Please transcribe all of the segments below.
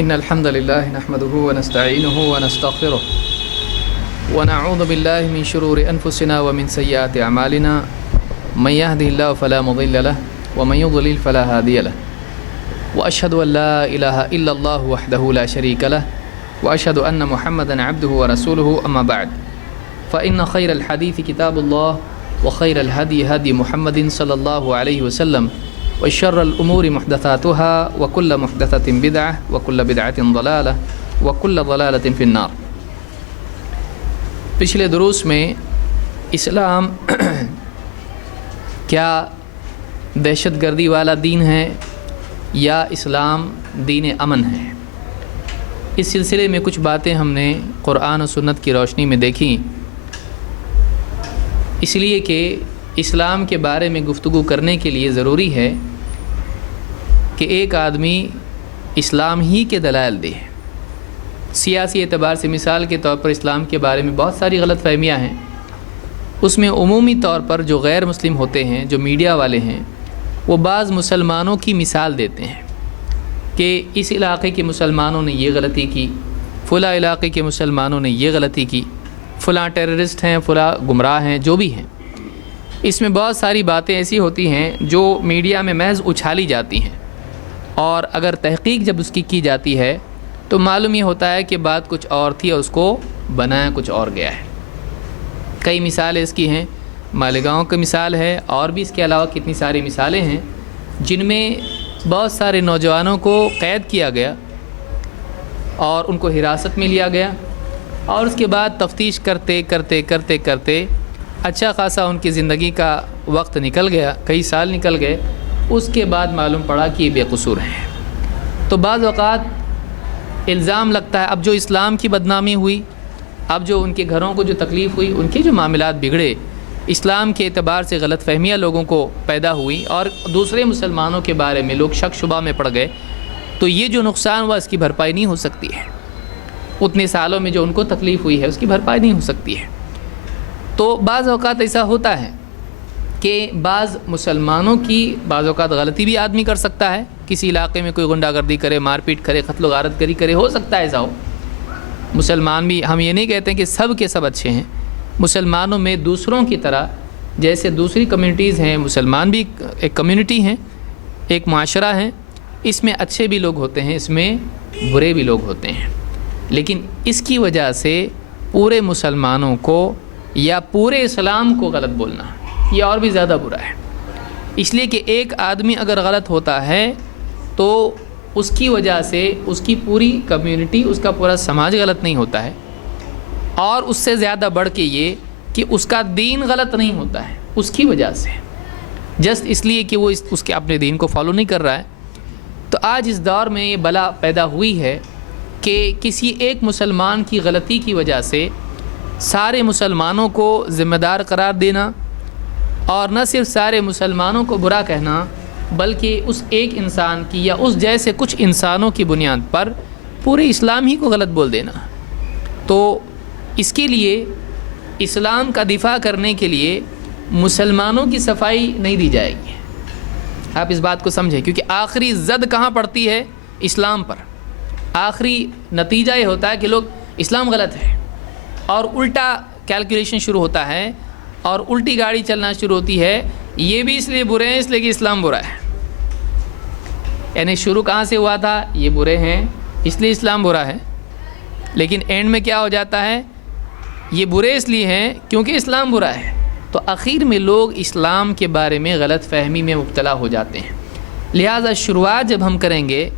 إن الحمد لله نحمده ونستعينه ونستغفره ونعوذ بالله من شرور أنفسنا ومن سيئات أعمالنا من يهده الله فلا مضل له ومن يضلل فلا هادي له وأشهد أن لا إله إلا الله وحده لا شريك له وأشهد أن محمدا عبده ورسوله أما بعد فإن خير الحديث كتاب الله وخير الهدي هدي محمد صلى الله عليه وسلم وشر الأمور محدثاتها وكل محدثة بدعة وكل بدعة ضلالة وكل ضلالة في النار۔ پچھلے دروس میں اسلام کیا دہشت گردی والا دین ہے یا اسلام دین امن ہے، اس سلسلے میں کچھ باتیں ہم نے قرآن و سنت کی روشنی میں دیکھیں، اس لیے کہ اسلام کے بارے میں گفتگو کرنے کے لیے ضروری ہے کہ ایک آدمی اسلام ہی کے دلائل دے۔ سیاسی اعتبار سے مثال کے طور پر اسلام کے بارے میں بہت ساری غلط فہمیاں ہیں، اس میں عمومی طور پر جو غیر مسلم ہوتے ہیں، جو میڈیا والے ہیں، وہ بعض مسلمانوں کی مثال دیتے ہیں کہ اس علاقے کے مسلمانوں نے یہ غلطی کی، فلاں علاقے کے مسلمانوں نے یہ غلطی کی، فلاں ٹیررسٹ ہیں، فلاں گمراہ ہیں، جو بھی ہیں۔ اس میں بہت ساری باتیں ایسی ہوتی ہیں جو میڈیا میں محض اچھالی جاتی ہیں، اور اگر تحقیق جب اس کی جاتی ہے تو معلوم یہ ہوتا ہے کہ بات کچھ اور تھی اور اس کو بنایا کچھ اور گیا ہے۔ کئی مثالیں اس کی ہیں، مالیگاؤں کی مثال ہے، اور بھی اس کے علاوہ کتنی ساری مثالیں ہیں جن میں بہت سارے نوجوانوں کو قید کیا گیا اور ان کو حراست میں لیا گیا، اور اس کے بعد تفتیش کرتے کرتے کرتے کرتے اچھا خاصا ان کی زندگی کا وقت نکل گیا، کئی سال نکل گئے، اس کے بعد معلوم پڑا کہ یہ بے قصور ہیں۔ تو بعض اوقات الزام لگتا ہے، اب جو اسلام کی بدنامی ہوئی، اب جو ان کے گھروں کو جو تکلیف ہوئی، ان کے جو معاملات بگڑے، اسلام کے اعتبار سے غلط فہمیاں لوگوں کو پیدا ہوئی اور دوسرے مسلمانوں کے بارے میں لوگ شک شبہ میں پڑ گئے، تو یہ جو نقصان ہوا اس کی بھرپائی نہیں ہو سکتی ہے، اتنے سالوں میں جو ان کو تکلیف ہوئی ہے اس کی بھرپائی نہیں ہو سکتی ہے۔ تو بعض اوقات ایسا ہوتا ہے کہ بعض مسلمانوں کی بعض اوقات غلطی بھی آدمی کر سکتا ہے، کسی علاقے میں کوئی غنڈہ گردی کرے، مار پیٹ کرے، قتل و غارت گری کرے، ہو سکتا ہے ایسا ہو۔ مسلمان بھی، ہم یہ نہیں کہتے ہیں کہ سب کے سب اچھے ہیں، مسلمانوں میں دوسروں کی طرح جیسے دوسری کمیونٹیز ہیں، مسلمان بھی ایک کمیونٹی ہیں، ایک معاشرہ ہے، اس میں اچھے بھی لوگ ہوتے ہیں، اس میں برے بھی لوگ ہوتے ہیں، لیکن اس کی وجہ سے پورے مسلمانوں کو یا پورے اسلام کو غلط بولنا یہ اور بھی زیادہ برا ہے، اس لیے کہ ایک آدمی اگر غلط ہوتا ہے تو اس کی وجہ سے اس کی پوری کمیونٹی، اس کا پورا سماج غلط نہیں ہوتا ہے، اور اس سے زیادہ بڑھ کے یہ کہ اس کا دین غلط نہیں ہوتا ہے اس کی وجہ سے، جسٹ اس لیے کہ وہ اس کے اپنے دین کو فالو نہیں کر رہا ہے۔ تو آج اس دور میں یہ بلا پیدا ہوئی ہے کہ کسی ایک مسلمان کی غلطی کی وجہ سے سارے مسلمانوں کو ذمہ دار قرار دینا، اور نہ صرف سارے مسلمانوں کو برا کہنا بلکہ اس ایک انسان کی یا اس جیسے کچھ انسانوں کی بنیاد پر پورے اسلام ہی کو غلط بول دینا۔ تو اس کے لیے اسلام کا دفاع کرنے کے لیے مسلمانوں کی صفائی نہیں دی جائے گی، آپ اس بات کو سمجھیں، کیونکہ آخری زد کہاں پڑتی ہے؟ اسلام پر۔ آخری نتیجہ یہ ہوتا ہے کہ لوگ اسلام غلط ہے، اور الٹا کیلکولیشن شروع ہوتا ہے اور الٹی گاڑی چلنا شروع ہوتی ہے، یہ بھی اس لیے برے ہیں اس لیے کہ اسلام برا ہے۔ یعنی شروع کہاں سے ہوا تھا؟ یہ برے ہیں اس لیے اسلام برا ہے، لیکن اینڈ میں کیا ہو جاتا ہے؟ یہ برے اس لیے ہیں کیونکہ اسلام برا ہے۔ تو آخر میں لوگ اسلام کے بارے میں غلط فہمی میں مبتلا ہو جاتے ہیں۔ لہٰذا شروعات جب ہم کریں گے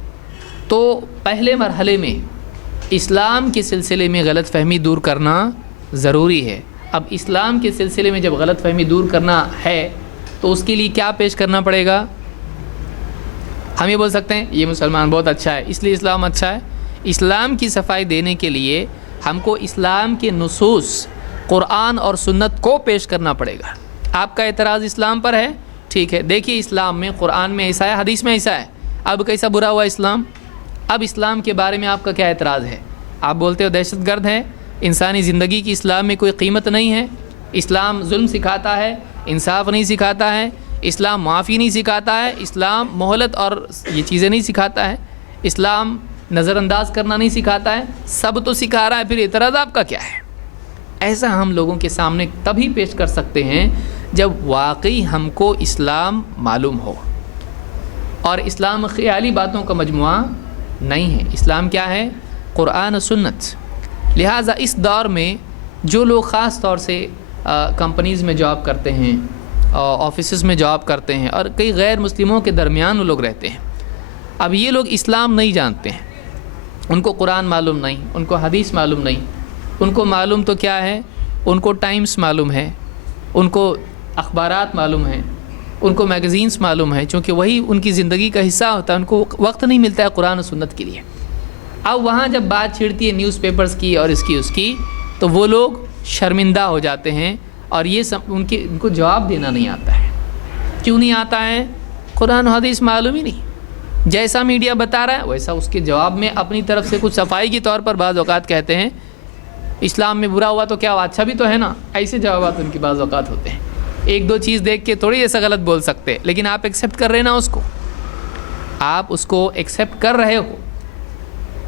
تو پہلے مرحلے میں اسلام کے سلسلے میں غلط فہمی دور کرنا ضروری ہے۔ اب اسلام کے سلسلے میں جب غلط فہمی دور کرنا ہے تو اس کے لیے کیا پیش کرنا پڑے گا؟ ہم یہ بول سکتے ہیں یہ مسلمان بہت اچھا ہے اس لیے اسلام اچھا ہے۔ اسلام کی صفائی دینے کے لیے ہم کو اسلام کے نصوص قرآن اور سنت کو پیش کرنا پڑے گا۔ آپ کا اعتراض اسلام پر ہے، ٹھیک ہے، دیکھیے اسلام میں قرآن میں ایسا ہے، حدیث میں ایسا ہے، اب کیسا برا ہوا اسلام؟ اب اسلام کے بارے میں آپ کا کیا اعتراض ہے؟ آپ بولتے ہو دہشت گرد ہے، انسانی زندگی کی اسلام میں کوئی قیمت نہیں ہے، اسلام ظلم سکھاتا ہے، انصاف نہیں سکھاتا ہے، اسلام معافی نہیں سکھاتا ہے، اسلام مہلت اور یہ چیزیں نہیں سکھاتا ہے، اسلام نظر انداز کرنا نہیں سکھاتا ہے، سب تو سکھا رہا ہے، پھر اعتراض آپ کا کیا ہے؟ ایسا ہم لوگوں کے سامنے تبھی پیش کر سکتے ہیں جب واقعی ہم کو اسلام معلوم ہو، اور اسلام خیالی باتوں کا مجموعہ نہیں ہے۔ اسلام کیا ہے؟ قرآن و سنت۔ لہٰذا اس دور میں جو لوگ خاص طور سے کمپنیز میں جاب کرتے ہیں، آفیسز میں جاب کرتے ہیں، اور کئی غیر مسلموں کے درمیان وہ لوگ رہتے ہیں، اب یہ لوگ اسلام نہیں جانتے ہیں، ان کو قرآن معلوم نہیں، ان کو حدیث معلوم نہیں، ان کو معلوم تو کیا ہے؟ ان کو ٹائمز معلوم ہے، ان کو اخبارات معلوم ہیں، ان کو میگزینس معلوم ہے، چونکہ وہی ان کی زندگی کا حصہ ہوتا ہے، ان کو وقت نہیں ملتا ہے قرآن و سنت کے لیے۔ اب وہاں جب بات چھڑتی ہے نیوز پیپرز کی اور اس کی تو وہ لوگ شرمندہ ہو جاتے ہیں، اور یہ سب ان کو جواب دینا نہیں آتا ہے۔ کیوں نہیں آتا ہے؟ قرآن و حدیث معلوم ہی نہیں، جیسا میڈیا بتا رہا ہے ویسا اس کے جواب میں اپنی طرف سے کچھ صفائی کے طور پر بعض اوقات کہتے ہیں اسلام میں برا ہوا تو کیا ہوا، اچھا بھی تو ہے نا، ایسے جوابات ان کے بعض اوقات ہوتے ہیں۔ ایک دو چیز دیکھ کے تھوڑی ایسا غلط بول سکتے، لیکن آپ ایکسیپٹ کر رہے نا، آپ اس کو ایکسیپٹ کر رہے ہو۔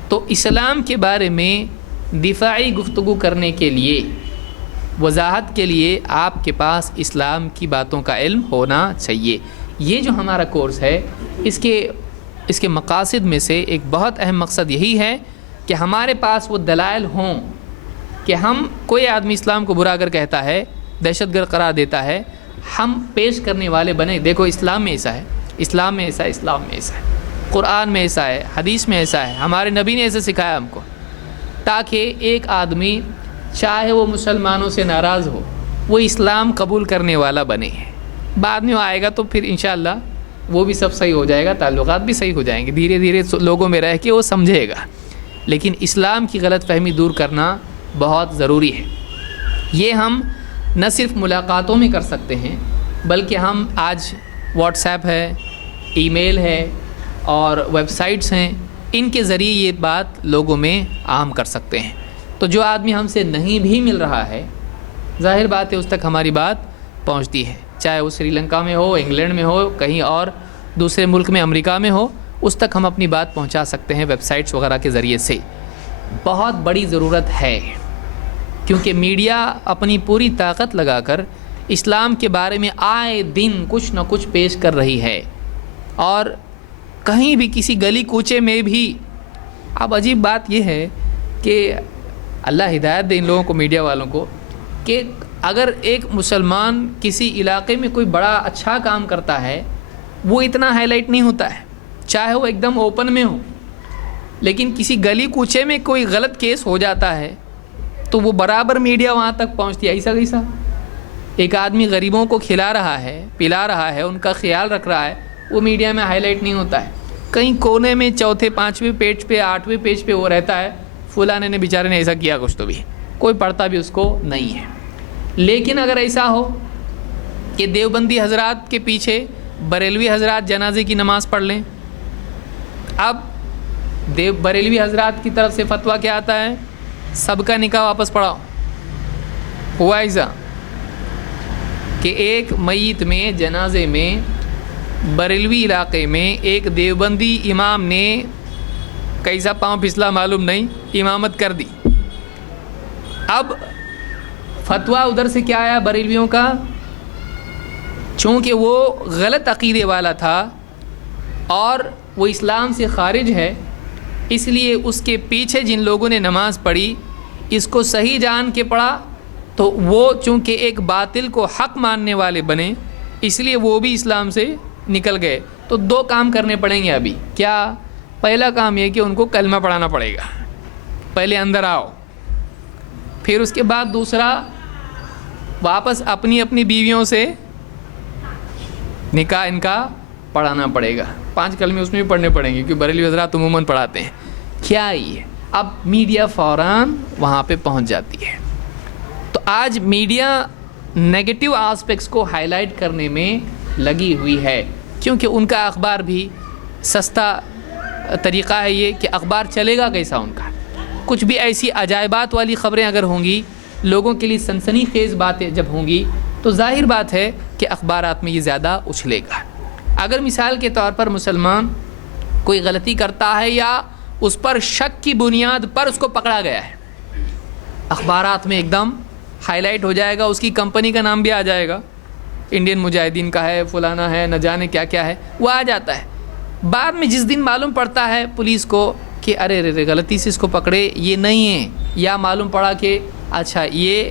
تو اسلام کے بارے میں دفاعی گفتگو کرنے کے لیے، وضاحت کے لیے آپ کے پاس اسلام کی باتوں کا علم ہونا چاہیے۔ یہ جو ہمارا کورس ہے، اس کے مقاصد میں سے ایک بہت اہم مقصد یہی ہے کہ ہمارے پاس وہ دلائل ہوں کہ ہم، کوئی آدمی اسلام کو برا کر کہتا ہے، دہشت گرد قرار دیتا ہے، ہم پیش کرنے والے بنے، دیکھو اسلام میں ایسا ہے، اسلام میں ایسا ہے، اسلام میں ایسا ہے، قرآن میں ایسا ہے، حدیث میں ایسا ہے، ہمارے نبی نے ایسے سکھایا ہم کو، تاکہ ایک آدمی چاہے وہ مسلمانوں سے ناراض ہو، وہ اسلام قبول کرنے والا بنے۔ بعد میں وہ آئے گا تو پھر انشاءاللہ وہ بھی سب صحیح ہو جائے گا، تعلقات بھی صحیح ہو جائیں گے، دھیرے دھیرے لوگوں میں رہ کے وہ سمجھے گا۔ لیکن اسلام کی غلط فہمی دور کرنا بہت ضروری ہے۔ یہ ہم نہ صرف ملاقاتوں میں کر سکتے ہیں، بلکہ ہم آج واٹس ایپ ہے، ای میل ہے اور ویب سائٹس ہیں، ان کے ذریعے یہ بات لوگوں میں عام کر سکتے ہیں۔ تو جو آدمی ہم سے نہیں بھی مل رہا ہے، ظاہر بات ہے اس تک ہماری بات پہنچتی ہے، چاہے وہ سری لنکا میں ہو، انگلینڈ میں ہو، کہیں اور دوسرے ملک میں، امریکہ میں ہو، اس تک ہم اپنی بات پہنچا سکتے ہیں ویب سائٹس وغیرہ کے ذریعے سے۔ بہت بڑی ضرورت ہے، کیونکہ میڈیا اپنی پوری طاقت لگا کر اسلام کے بارے میں آئے دن کچھ نہ کچھ پیش کر رہی ہے، اور کہیں بھی کسی گلی کوچے میں بھی۔ اب عجیب بات یہ ہے کہ اللہ ہدایت دے ان لوگوں کو، میڈیا والوں کو، کہ اگر ایک مسلمان کسی علاقے میں کوئی بڑا اچھا کام کرتا ہے، وہ اتنا ہائی لائٹ نہیں ہوتا ہے، چاہے وہ ایک دم اوپن میں ہو، لیکن کسی گلی کوچے میں کوئی غلط کیس ہو جاتا ہے تو وہ برابر میڈیا وہاں تک پہنچتی ہے۔ ایسا ایک آدمی غریبوں کو کھلا رہا ہے، پلا رہا ہے، ان کا خیال رکھ رہا ہے، وہ میڈیا میں ہائی لائٹ نہیں ہوتا ہے، کہیں کونے میں چوتھے، پانچویں پیج پہ، آٹھویں پیج پہ وہ رہتا ہے، فلانے نے بیچارے نے ایسا کیا، کچھ تو بھی کوئی پڑھتا بھی اس کو نہیں ہے۔ لیکن اگر ایسا ہو کہ دیوبندی حضرات کے پیچھے بریلوی حضرات جنازے کی نماز پڑھ لیں، اب بریلوی حضرات کی طرف سے فتویٰ کیا آتا ہے؟ سب کا نکاح واپس پڑھاؤ۔ ہوا ایسا کہ ایک میت میں، جنازے میں، بریلوی علاقے میں ایک دیوبندی امام نے کیسا پاؤں پھسلا معلوم نہیں، امامت کر دی۔ اب فتویٰ ادھر سے کیا آیا بریلویوں کا؟ چونکہ وہ غلط عقیدے والا تھا اور وہ اسلام سے خارج ہے، اس لیے اس کے پیچھے جن لوگوں نے نماز پڑھی، اس کو صحیح جان کے پڑھا، تو وہ چونکہ ایک باطل کو حق ماننے والے بنے، اس لیے وہ بھی اسلام سے نکل گئے۔ تو دو کام کرنے پڑیں گے ابھی۔ کیا؟ پہلا کام یہ کہ ان کو کلمہ پڑھانا پڑے گا، پہلے اندر آؤ، پھر اس کے بعد دوسرا، واپس اپنی اپنی بیویوں سے نکاح ان کا پڑھانا پڑے گا۔ 5 کلمے اس میں بھی پڑھنے پڑیں گے، کیونکہ بریلوی حضرات عموماً پڑھاتے ہیں۔ کیا یہ اب میڈیا فوراً وہاں پہ پہنچ جاتی ہے۔ تو آج میڈیا نیگیٹو آسپیکٹس کو ہائی لائٹ کرنے میں لگی ہوئی ہے، کیونکہ ان کا اخبار بھی سستا طریقہ ہے یہ کہ اخبار چلے گا کیسا ان کا۔ کچھ بھی ایسی عجائبات والی خبریں اگر ہوں گی، لوگوں کے لیے سنسنی خیز باتیں جب ہوں گی، تو ظاہر بات ہے کہ اخبارات میں یہ زیادہ اچھلے گا۔ اگر مثال کے طور پر مسلمان کوئی غلطی کرتا ہے یا اس پر شک کی بنیاد پر اس کو پکڑا گیا ہے، اخبارات میں ایک دم ہائی لائٹ ہو جائے گا، اس کی کمپنی کا نام بھی آ جائے گا، انڈین مجاہدین کا ہے، فلانا ہے، نہ جانے کیا کیا ہے، وہ آ جاتا ہے۔ بعد میں جس دن معلوم پڑتا ہے پولیس کو کہ ارے رے غلطی سے اس کو پکڑے، یہ نہیں ہے، یا معلوم پڑا کہ اچھا یہ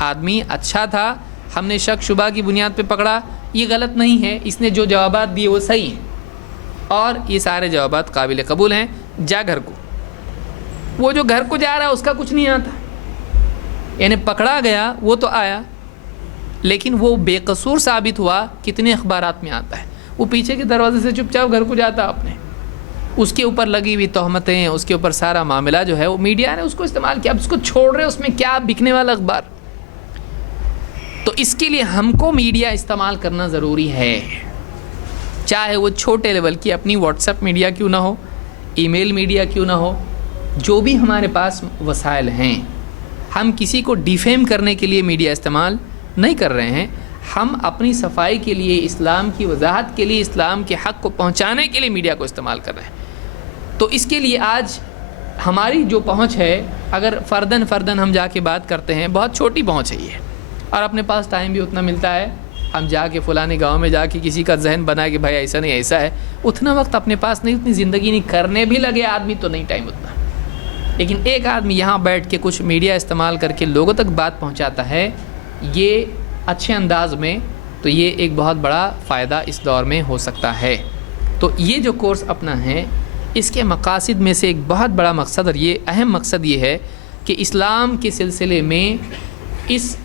آدمی اچھا تھا، ہم نے شک شبہ کی بنیاد پہ پکڑا، یہ غلط نہیں ہے، اس نے جو جوابات دیے وہ صحیح ہیں اور یہ سارے جوابات قابل قبول ہیں، جا گھر کو۔ وہ جو گھر کو جا رہا ہے اس کا کچھ نہیں آتا، یعنی پکڑا گیا وہ تو آیا، لیکن وہ بے قصور ثابت ہوا کتنے اخبارات میں آتا ہے، وہ پیچھے کے دروازے سے چپ چاپ گھر کو جاتا اپنے، اس کے اوپر لگی ہوئی تہمتیں، اس کے اوپر سارا معاملہ جو ہے وہ میڈیا نے اس کو استعمال کیا، اب اس کو چھوڑ رہے اس میں کیا بکنے والا اخبار۔ تو اس کے لیے ہم کو میڈیا استعمال کرنا ضروری ہے، چاہے وہ چھوٹے لیول کی اپنی واٹس ایپ میڈیا کیوں نہ ہو، ای میل میڈیا کیوں نہ ہو، جو بھی ہمارے پاس وسائل ہیں، ہم کسی کو ڈیفیم کرنے کے لیے میڈیا استعمال نہیں کر رہے ہیں، ہم اپنی صفائی کے لیے، اسلام کی وضاحت کے لیے، اسلام کے حق کو پہنچانے کے لیے میڈیا کو استعمال کر رہے ہیں۔ تو اس کے لیے آج ہماری جو پہنچ ہے، اگر فردن ہم جا کے بات کرتے ہیں، بہت چھوٹی پہنچ ہے یہ، اور اپنے پاس ٹائم بھی اتنا ملتا ہے، ہم جا کے فلانے گاؤں میں جا کے کسی کا ذہن بنا کہ بھائی ایسا نہیں ایسا ہے، اتنا وقت اپنے پاس نہیں، اتنی زندگی نہیں، کرنے بھی لگے آدمی تو نہیں ٹائم اتنا، لیکن ایک آدمی یہاں بیٹھ کے کچھ میڈیا استعمال کر کے لوگوں تک بات پہنچاتا ہے، یہ اچھے انداز میں، تو یہ ایک بہت بڑا فائدہ اس دور میں ہو سکتا ہے۔ تو یہ جو کورس اپنا ہے، اس کے مقاصد میں سے ایک بہت بڑا مقصد، اور یہ اہم مقصد یہ ہے کہ اسلام کے سلسلے میں، اس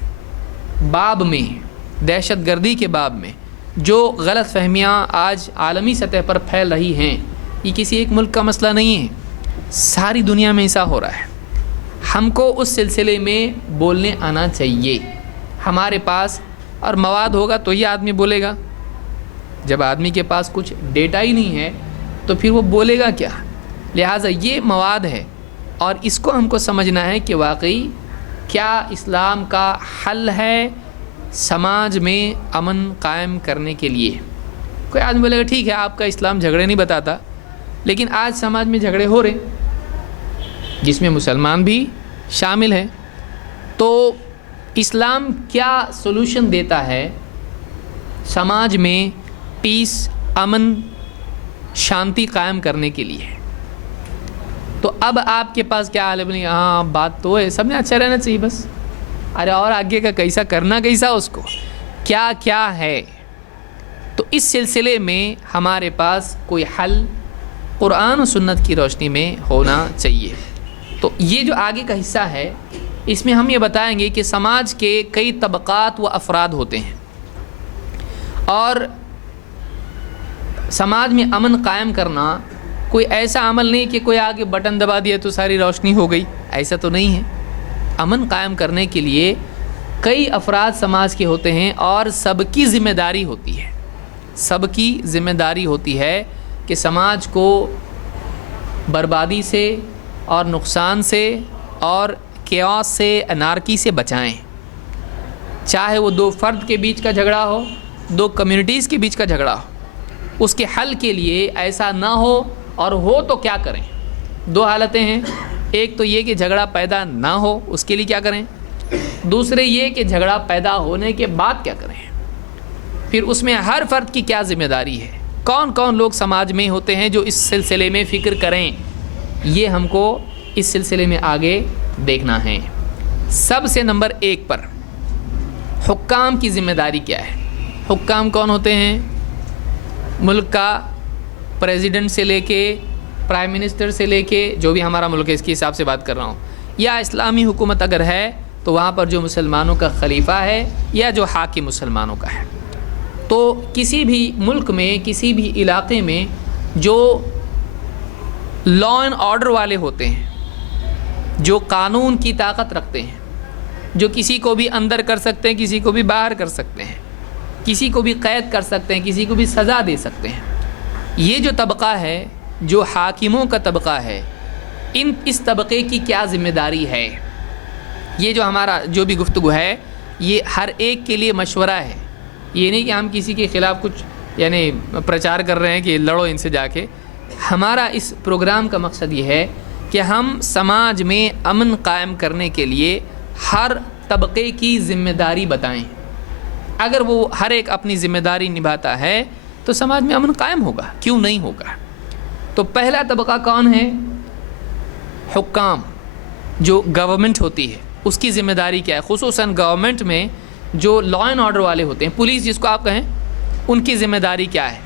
باب میں، دہشت گردی کے باب میں جو غلط فہمیاں آج عالمی سطح پر پھیل رہی ہیں، یہ کسی ایک ملک کا مسئلہ نہیں ہے، ساری دنیا میں ایسا ہو رہا ہے، ہم کو اس سلسلے میں بولنے آنا چاہیے۔ ہمارے پاس اور مواد ہوگا تو یہ آدمی بولے گا، جب آدمی کے پاس کچھ ڈیٹا ہی نہیں ہے تو پھر وہ بولے گا کیا؟ لہٰذا یہ مواد ہے اور اس کو ہم کو سمجھنا ہے کہ واقعی کیا اسلام کا حل ہے سماج میں امن قائم کرنے کے لیے۔ کوئی آدمی بولے گا ٹھیک ہے آپ کا اسلام جھگڑے نہیں بتاتا، لیکن آج سماج میں جھگڑے ہو رہے ہیں جس میں مسلمان بھی شامل ہیں، تو اسلام کیا سولوشن دیتا ہے سماج میں پیس، امن، شانتی قائم کرنے کے لیے؟ تو اب آپ کے پاس کیا حال ہے؟ بولیں ہاں بات تو ہے، سب نے اچھا رہنا چاہیے بس، ارے اور آگے کا کیسا کرنا، کیسا اس کو کیا کیا ہے؟ تو اس سلسلے میں ہمارے پاس کوئی حل قرآن و سنت کی روشنی میں ہونا چاہیے۔ تو یہ جو آگے کا حصہ ہے، اس میں ہم یہ بتائیں گے کہ سماج کے کئی طبقات و افراد ہوتے ہیں، اور سماج میں امن قائم کرنا کوئی ایسا عمل نہیں کہ کوئی آگے بٹن دبا دیا تو ساری روشنی ہو گئی، ایسا تو نہیں ہے۔ امن قائم کرنے کے لیے کئی افراد سماج کے ہوتے ہیں اور سب کی ذمہ داری ہوتی ہے، سب کی ذمہ داری ہوتی ہے کہ سماج کو بربادی سے اور نقصان سے اور کیوس سے، انارکی سے بچائیں، چاہے وہ دو فرد کے بیچ کا جھگڑا ہو، دو کمیونٹیز کے بیچ کا جھگڑا ہو، اس کے حل کے لیے ایسا نہ ہو، اور ہو تو کیا کریں؟ دو حالتیں ہیں، ایک تو یہ کہ جھگڑا پیدا نہ ہو، اس کے لیے کیا کریں؟ دوسرے یہ کہ جھگڑا پیدا ہونے کے بعد کیا کریں؟ پھر اس میں ہر فرد کی کیا ذمہ داری ہے، کون کون لوگ سماج میں ہوتے ہیں جو اس سلسلے میں فکر کریں، یہ ہم کو اس سلسلے میں آگے دیکھنا ہے۔ سب سے نمبر 1 پر حکام کی ذمہ داری کیا ہے؟ حکام کون ہوتے ہیں؟ ملک کا پریزیڈنٹ سے لے کے پرائم منسٹر سے لے کے جو بھی ہمارا ملک ہے اس کے حساب سے بات کر رہا ہوں، یا اسلامی حکومت اگر ہے تو وہاں پر جو مسلمانوں کا خلیفہ ہے یا جو حاکم مسلمانوں کا ہے۔ تو کسی بھی ملک میں، کسی بھی علاقے میں جو لا اینڈ آرڈر والے ہوتے ہیں، جو قانون کی طاقت رکھتے ہیں، جو کسی کو بھی اندر کر سکتے ہیں، کسی کو بھی باہر کر سکتے ہیں، کسی کو بھی قید کر سکتے ہیں، کسی کو بھی سزا دے سکتے ہیں، یہ جو طبقہ ہے، جو حاکموں کا طبقہ ہے، اس طبقے کی کیا ذمہ داری ہے؟ یہ جو ہمارا جو بھی گفتگو ہے، یہ ہر ایک کے لیے مشورہ ہے، یہ نہیں کہ ہم کسی کے خلاف کچھ یعنی پرچار کر رہے ہیں کہ لڑو ان سے جا کے، ہمارا اس پروگرام کا مقصد یہ ہے کہ ہم سماج میں امن قائم کرنے کے لیے ہر طبقے کی ذمہ داری بتائیں. اگر وہ ہر ایک اپنی ذمہ داری نبھاتا ہے تو سماج میں امن قائم ہوگا، کیوں نہیں ہوگا. تو پہلا طبقہ کون ہے؟ حکام، جو گورنمنٹ ہوتی ہے اس کی ذمہ داری کیا ہے. خصوصاً گورنمنٹ میں جو لا اینڈ آرڈر والے ہوتے ہیں، پولیس جس کو آپ کہیں، ان کی ذمہ داری کیا ہے.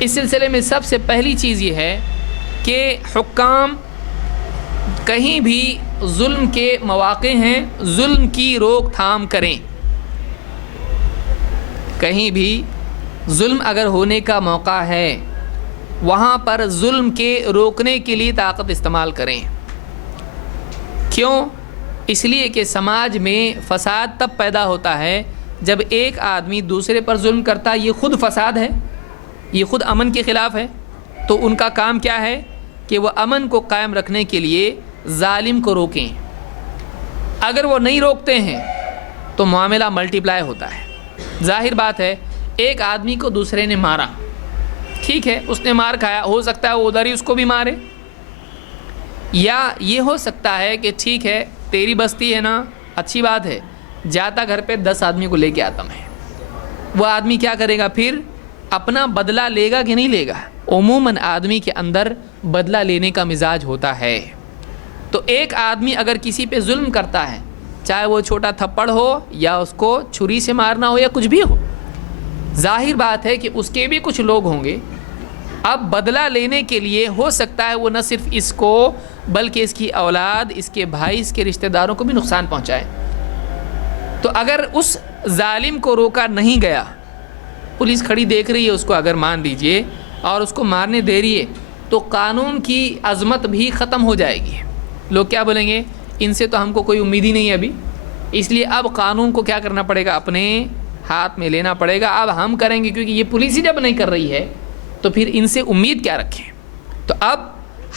اس سلسلے میں سب سے پہلی چیز یہ ہے کہ حکام کہیں بھی ظلم کے مواقع ہیں، ظلم کی روک تھام کریں. کہیں بھی ظلم اگر ہونے کا موقع ہے وہاں پر ظلم کے روکنے کے لیے طاقت استعمال کریں. کیوں؟ اس لیے کہ سماج میں فساد تب پیدا ہوتا ہے جب ایک آدمی دوسرے پر ظلم کرتا ہے. یہ خود فساد ہے، یہ خود امن کے خلاف ہے. تو ان کا کام کیا ہے کہ وہ امن کو قائم رکھنے کے لیے ظالم کو روکیں. اگر وہ نہیں روکتے ہیں تو معاملہ ملٹی پلائی ہوتا ہے. ظاہر بات ہے، ایک آدمی کو دوسرے نے مارا، ٹھیک ہے، اس نے مار کھایا، ہو سکتا ہے وہ ادھر ہی اس کو بھی مارے. یا یہ ہو سکتا ہے کہ ٹھیک ہے تیری بستی ہے نا، اچھی بات ہے، جاتا گھر پہ 10 آدمی کو لے کے آتا میں. وہ آدمی کیا کرے گا پھر؟ اپنا بدلہ لے گا کہ نہیں لے گا؟ عموماً آدمی کے اندر بدلہ لینے کا مزاج ہوتا ہے. تو ایک آدمی اگر کسی پہ ظلم کرتا ہے، چاہے وہ چھوٹا تھپڑ ہو یا اس کو چھری سے مارنا ہو یا کچھ بھی ہو، ظاہر بات ہے کہ اس کے بھی کچھ لوگ ہوں گے. اب بدلہ لینے کے لیے ہو سکتا ہے وہ نہ صرف اس کو بلکہ اس کی اولاد، اس کے بھائی، اس کے رشتہ داروں کو بھی نقصان پہنچائے. تو اگر اس ظالم کو روکا نہیں گیا، پولیس کھڑی دیکھ رہی ہے اس کو، اگر مان لیجئے، اور اس کو مارنے دے رہی ہے، تو قانون کی عظمت بھی ختم ہو جائے گی. لوگ کیا بولیں گے؟ ان سے تو ہم کو کوئی امید ہی نہیں ہے ابھی، اس لیے اب قانون کو کیا کرنا پڑے گا؟ اپنے ہاتھ میں لینا پڑے گا. اب ہم کریں گے، کیونکہ یہ پولیس ہی جب نہیں کر رہی ہے تو پھر ان سے امید کیا رکھیں. تو اب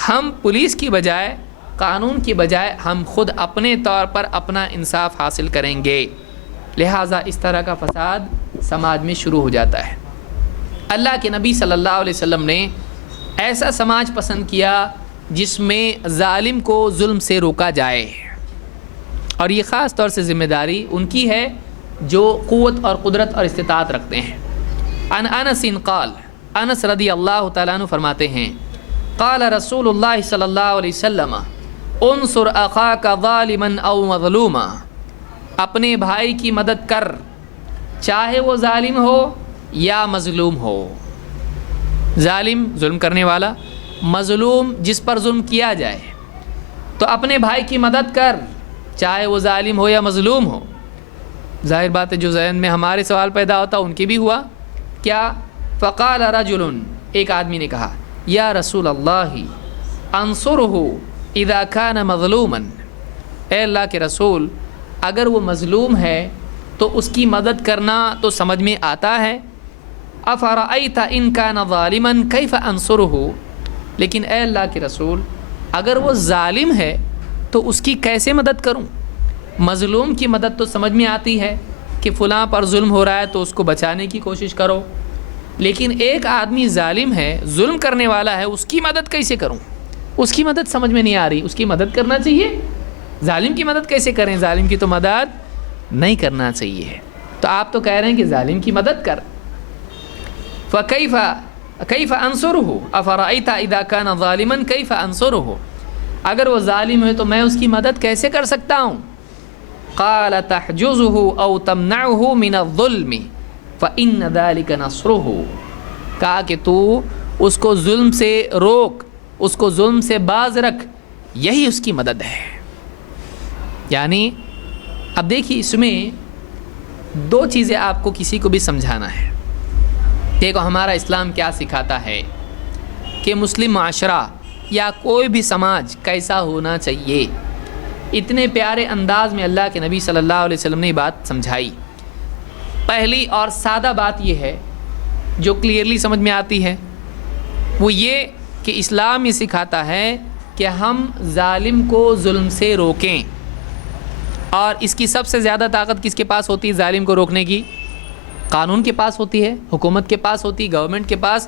ہم پولیس کی بجائے، قانون کی بجائے، ہم خود اپنے طور پر اپنا انصاف حاصل کریں گے. لہٰذا اس طرح کا فساد سماج میں شروع ہو جاتا ہے. اللہ کے نبی صلی اللہ علیہ وسلم نے ایسا سماج پسند کیا جس میں ظالم کو ظلم سے روکا جائے، اور یہ خاص طور سے ذمہ داری ان کی ہے جو قوت اور قدرت اور استطاعت رکھتے ہیں. عن انس قال، انس رضی اللہ تعالیٰ عنہ فرماتے ہیں، قال رسول اللہ صلی اللہ علیہ وسلم، انصر اخاک ظالما او مظلوما، اپنے بھائی کی مدد کر، چاہے وہ ظالم ہو یا مظلوم ہو. ظالم ظلم کرنے والا، مظلوم جس پر ظلم کیا جائے. تو اپنے بھائی کی مدد کر، چاہے وہ ظالم ہو یا مظلوم ہو. ظاہر بات ہے جو ذہن میں ہمارے سوال پیدا ہوتا ان کی بھی ہوا. کیا؟ فقال رجل، ایک آدمی نے کہا، یا رسول اللہ انصرہ اذا کان مظلوما، اے اللہ کے رسول، اگر وہ مظلوم ہے تو اس کی مدد کرنا تو سمجھ میں آتا ہے. افرأیت ان کان ظالما کیف انصرہ، لیکن اے اللہ کے رسول، اگر وہ ظالم ہے تو اس کی کیسے مدد کروں؟ مظلوم کی مدد تو سمجھ میں آتی ہے کہ فلاں پر ظلم ہو رہا ہے تو اس کو بچانے کی کوشش کرو، لیکن ایک آدمی ظالم ہے، ظلم کرنے والا ہے، اس کی مدد کیسے کروں؟ اس کی مدد سمجھ میں نہیں آ رہی. اس کی مدد کرنا چاہیے، ظالم کی مدد کیسے کریں؟ ظالم کی تو مدد نہیں کرنا چاہیے. تو آپ تو کہہ رہے ہیں کہ ظالم کی مدد کر. فَكَيْفَ أَنصُرُهُ أَفَرَأَيْتَ إِذَا كَانَ ظَالِمًا كَيْفَ أَنصُرُهُ، اگر وہ ظالم ہے تو میں اس کی مدد کیسے کر سکتا ہوں؟ قَالَ تَحْجُزُهُ أَوْ تَمْنَعُهُ مِنَ الظُّلْمِ فَإِنَّ ذَلِكَ نَصْرُهُ، کہا کہ تو اس کو ظلم سے روک، اس کو ظلم سے باز رکھ، یہی اس کی مدد ہے. یعنی اب دیکھیے اس میں دو چیزیں آپ کو کسی کو بھی سمجھانا ہے. دیکھو ہمارا اسلام کیا سکھاتا ہے کہ مسلم معاشرہ یا کوئی بھی سماج کیسا ہونا چاہیے. اتنے پیارے انداز میں اللہ کے نبی صلی اللہ علیہ وسلم نے یہ بات سمجھائی. پہلی اور سادہ بات یہ ہے جو کلیئرلی سمجھ میں آتی ہے، وہ یہ کہ اسلام یہ سکھاتا ہے کہ ہم ظالم کو ظلم سے روکیں. اور اس کی سب سے زیادہ طاقت کس کے پاس ہوتی ہے ظالم کو روکنے کی؟ قانون کے پاس ہوتی ہے، حکومت کے پاس ہوتی ہے، گورنمنٹ کے پاس،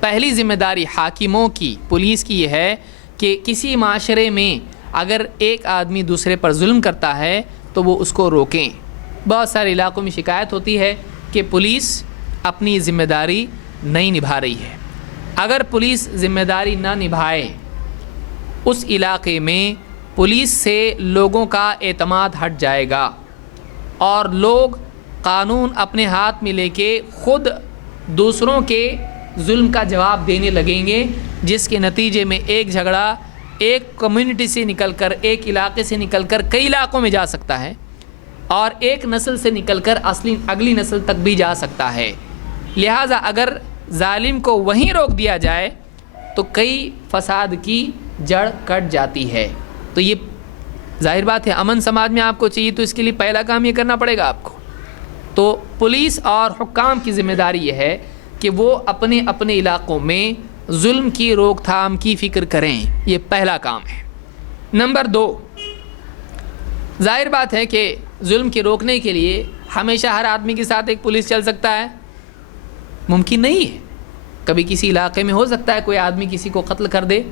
پہلی ذمہ داری حاکموں کی، پولیس کی یہ ہے کہ کسی معاشرے میں اگر ایک آدمی دوسرے پر ظلم کرتا ہے تو وہ اس کو روکیں۔ بہت سارے علاقوں میں شکایت ہوتی ہے کہ پولیس اپنی ذمہ داری نہیں نبھا رہی ہے۔ اگر پولیس ذمہ داری نہ نبھائے، اس علاقے میں پولیس سے لوگوں کا اعتماد ہٹ جائے گا اور لوگ قانون اپنے ہاتھ میں لے کے خود دوسروں کے ظلم کا جواب دینے لگیں گے، جس کے نتیجے میں ایک جھگڑا ایک کمیونٹی سے نکل کر، ایک علاقے سے نکل کر کئی علاقوں میں جا سکتا ہے اور ایک نسل سے نکل کر اگلی نسل تک بھی جا سکتا ہے۔ لہٰذا اگر ظالم کو وہیں روک دیا جائے تو کئی فساد کی جڑ کٹ جاتی ہے۔ تو یہ ظاہر بات ہے، امن سماج میں آپ کو چاہیے تو اس کے لیے پہلا کام یہ کرنا پڑے گا آپ کو۔ تو پولیس اور حکام کی ذمہ داری یہ ہے کہ وہ اپنے اپنے علاقوں میں ظلم کی روک تھام کی فکر کریں، یہ پہلا کام ہے۔ نمبر 2، ظاہر بات ہے کہ ظلم کے روکنے کے لیے ہمیشہ ہر آدمی کے ساتھ ایک پولیس چل سکتا ہے، ممکن نہیں ہے۔ کبھی کسی علاقے میں ہو سکتا ہے کوئی آدمی کسی کو قتل کر دے،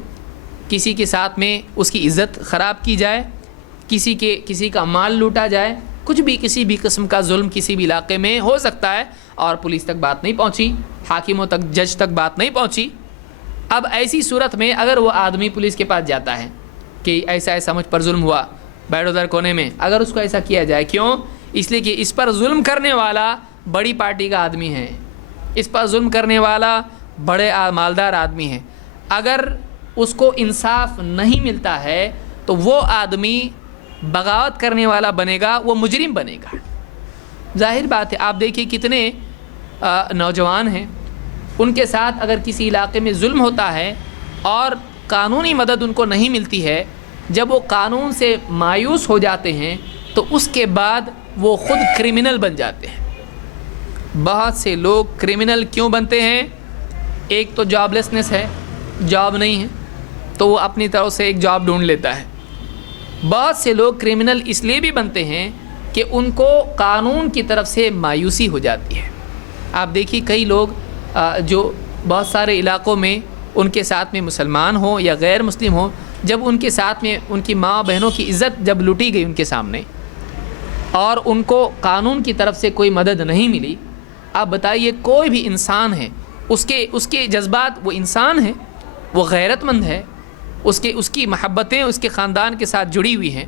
کسی کے ساتھ میں اس کی عزت خراب کی جائے، کسی کا مال لوٹا جائے، کچھ بھی کسی بھی قسم کا ظلم کسی بھی علاقے میں ہو سکتا ہے اور پولیس تک بات نہیں پہنچی، حاکموں تک، جج تک بات نہیں پہنچی۔ اب ایسی صورت میں اگر وہ آدمی پولیس کے پاس جاتا ہے کہ ایسا ایسا مجھ پر ظلم ہوا بیٹھ ادھر کونے میں، اگر اس کو ایسا کیا جائے، کیوں؟ اس لیے کہ اس پر ظلم کرنے والا بڑی پارٹی کا آدمی ہے، اس پر ظلم کرنے والا بڑے مالدار آدمی ہے، اگر اس کو انصاف نہیں ملتا ہے تو وہ آدمی بغاوت کرنے والا بنے گا، وہ مجرم بنے گا۔ ظاہر بات ہے، آپ دیکھیے کتنے نوجوان ہیں، ان کے ساتھ اگر کسی علاقے میں ظلم ہوتا ہے اور قانونی مدد ان کو نہیں ملتی ہے، جب وہ قانون سے مایوس ہو جاتے ہیں تو اس کے بعد وہ خود کرمنل بن جاتے ہیں۔ بہت سے لوگ کرمنل کیوں بنتے ہیں؟ ایک تو جاب لیسنس ہے، جاب نہیں ہے تو وہ اپنی طرف سے ایک جاب ڈھونڈ لیتا ہے۔ بہت سے لوگ کرمنل اس لیے بھی بنتے ہیں کہ ان کو قانون کی طرف سے مایوسی ہو جاتی ہے۔ آپ دیکھیے کئی لوگ جو بہت سارے علاقوں میں ان کے ساتھ میں مسلمان ہوں یا غیر مسلم ہوں، جب ان کے ساتھ میں ان کی ماں بہنوں کی عزت جب لوٹی گئی ان کے سامنے اور ان کو قانون کی طرف سے کوئی مدد نہیں ملی، آپ بتائیے کوئی بھی انسان ہے، اس کے جذبات، وہ انسان ہے، وہ غیرت مند ہے، اس کی محبتیں اس کے خاندان کے ساتھ جڑی ہوئی ہیں،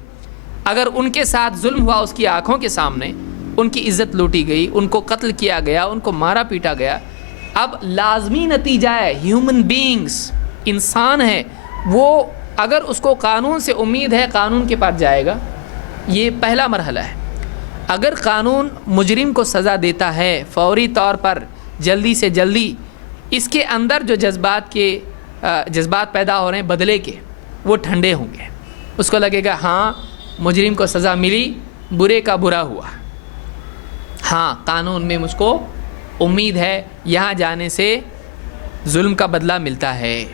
اگر ان کے ساتھ ظلم ہوا اس کی آنکھوں کے سامنے، ان کی عزت لوٹی گئی، ان کو قتل کیا گیا، ان کو مارا پیٹا گیا، اب لازمی نتیجہ ہے، ہیومن بینگز، انسان ہے وہ، اگر اس کو قانون سے امید ہے قانون کے پاس جائے گا۔ یہ پہلا مرحلہ ہے۔ اگر قانون مجرم کو سزا دیتا ہے فوری طور پر، جلدی سے جلدی، اس کے اندر جو جذبات پیدا ہو رہے ہیں بدلے کے، وہ ٹھنڈے ہوں گے، اس کو لگے گا ہاں مجرم کو سزا ملی، برے کا برا ہوا، ہاں قانون میں مجھ کو امید ہے، یہاں جانے سے ظلم کا بدلہ ملتا ہے۔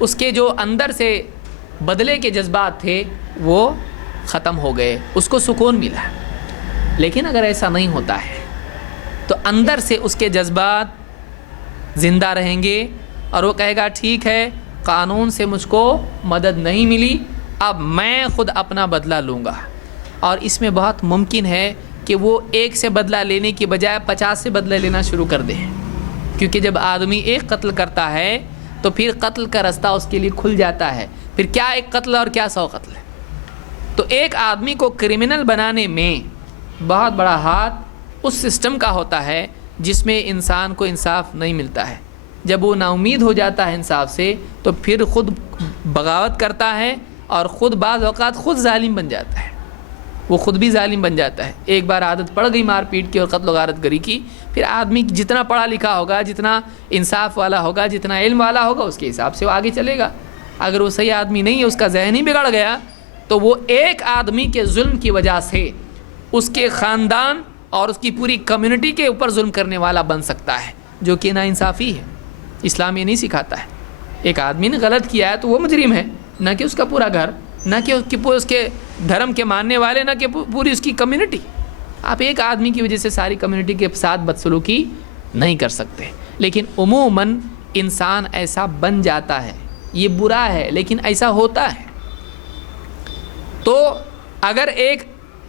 اس کے جو اندر سے بدلے کے جذبات تھے وہ ختم ہو گئے، اس کو سکون ملا۔ لیکن اگر ایسا نہیں ہوتا ہے تو اندر سے اس کے جذبات زندہ رہیں گے اور وہ کہے گا ٹھیک ہے قانون سے مجھ کو مدد نہیں ملی، اب میں خود اپنا بدلہ لوں گا۔ اور اس میں بہت ممکن ہے کہ وہ ایک سے بدلہ لینے کی بجائے 50 سے بدلہ لینا شروع کر دے، کیونکہ جب آدمی ایک قتل کرتا ہے تو پھر قتل کا رستہ اس کے لیے کھل جاتا ہے، پھر کیا ایک قتل اور کیا 100 قتل ہے۔ تو ایک آدمی کو کرمنل بنانے میں بہت بڑا ہاتھ اس سسٹم کا ہوتا ہے جس میں انسان کو انصاف نہیں ملتا ہے۔ جب وہ نا امید ہو جاتا ہے انصاف سے تو پھر خود بغاوت کرتا ہے اور خود بعض اوقات خود ظالم بن جاتا ہے، وہ خود بھی ظالم بن جاتا ہے۔ ایک بار عادت پڑ گئی مار پیٹ کی اور قتل و غارت گری کی، پھر آدمی جتنا پڑھا لکھا ہوگا، جتنا انصاف والا ہوگا، جتنا علم والا ہوگا، اس کے حساب سے وہ آگے چلے گا۔ اگر وہ صحیح آدمی نہیں ہے، اس کا ذہن ہی بگڑ گیا، تو وہ ایک آدمی کے ظلم کی وجہ سے اس کے خاندان اور اس کی پوری کمیونٹی کے اوپر ظلم کرنے والا بن سکتا ہے، جو کہ ناانصافی ہے۔ اسلام یہ نہیں سکھاتا ہے۔ ایک آدمی نے غلط کیا ہے تو وہ مجرم ہے، نہ کہ اس کا پورا گھر، نہ کہ اس کے دھرم کے ماننے والے، نہ کہ پوری اس کی کمیونٹی۔ آپ ایک آدمی کی وجہ سے ساری کمیونٹی کے ساتھ بدسلوکی نہیں کر سکتے۔ لیکن عموماً انسان ایسا بن جاتا ہے. یہ برا ہے لیکن ایسا ہوتا ہے. تو اگر ایک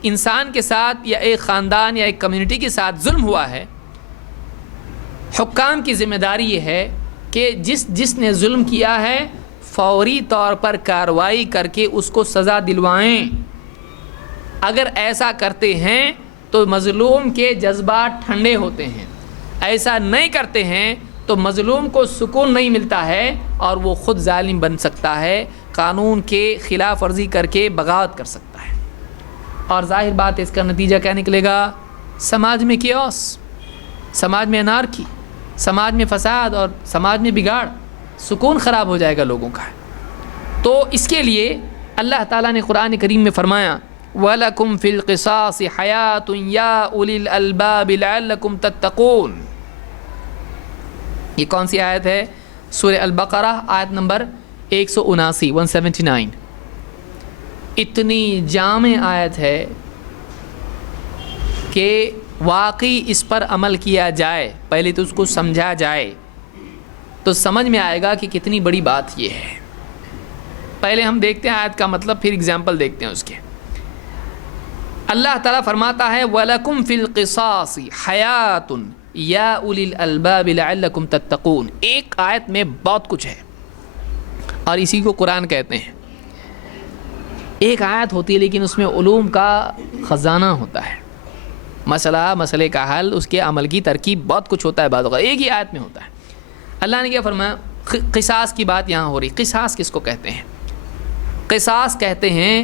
انسان کے ساتھ یا ایک خاندان یا ایک کمیونٹی کے ساتھ ظلم ہوا ہے، حکام کی ذمہ داری یہ ہے کہ جس نے ظلم کیا ہے فوری طور پر کارروائی کر کے اس کو سزا دلوائیں. اگر ایسا کرتے ہیں تو مظلوم کے جذبات ٹھنڈے ہوتے ہیں. ایسا نہیں کرتے ہیں تو مظلوم کو سکون نہیں ملتا ہے اور وہ خود ظالم بن سکتا ہے، قانون کے خلاف ورزی کر کے بغاوت کر سکتا ہے. اور ظاہر بات ہے اس کا نتیجہ کیا نکلے گا؟ سماج میں کیوس، سماج میں انارکی، سماج میں فساد اور سماج میں بگاڑ، سکون خراب ہو جائے گا لوگوں کا. تو اس کے لیے اللہ تعالیٰ نے قرآن کریم میں فرمایا وَلَكُمْ فِي الْقِصَاصِ حَيَاةٌ يَا أُولِي الْأَلْبَابِ لَعَلَّكُمْ تَتَّقُونَ. یہ کون سی آیت ہے؟ سورہ البقرہ آیت نمبر 179. اتنی جامع آیت ہے کہ واقعی اس پر عمل کیا جائے، پہلے تو اس کو سمجھا جائے تو سمجھ میں آئے گا کہ کتنی بڑی بات یہ ہے. پہلے ہم دیکھتے ہیں آیت کا مطلب، پھر اگزامپل دیکھتے ہیں اس کے. اللہ تعالیٰ فرماتا ہے وَلَكُمْ فِي الْقِصَاصِ حَيَاةٌ یا اولی الالباب لعلکم تتقون. ایک آیت میں بہت کچھ ہے اور اسی کو قرآن کہتے ہیں. ایک آیت ہوتی ہے لیکن اس میں علوم کا خزانہ ہوتا ہے. مسئلے کا حل، اس کے عمل کی ترکیب، بہت کچھ ہوتا ہے. بعض اوقات ایک ہی آیت میں ہوتا ہے. اللہ نے کیا فرمایا؟ قصاص کی بات یہاں ہو رہی. قصاص کس کو کہتے ہیں؟ قصاص کہتے ہیں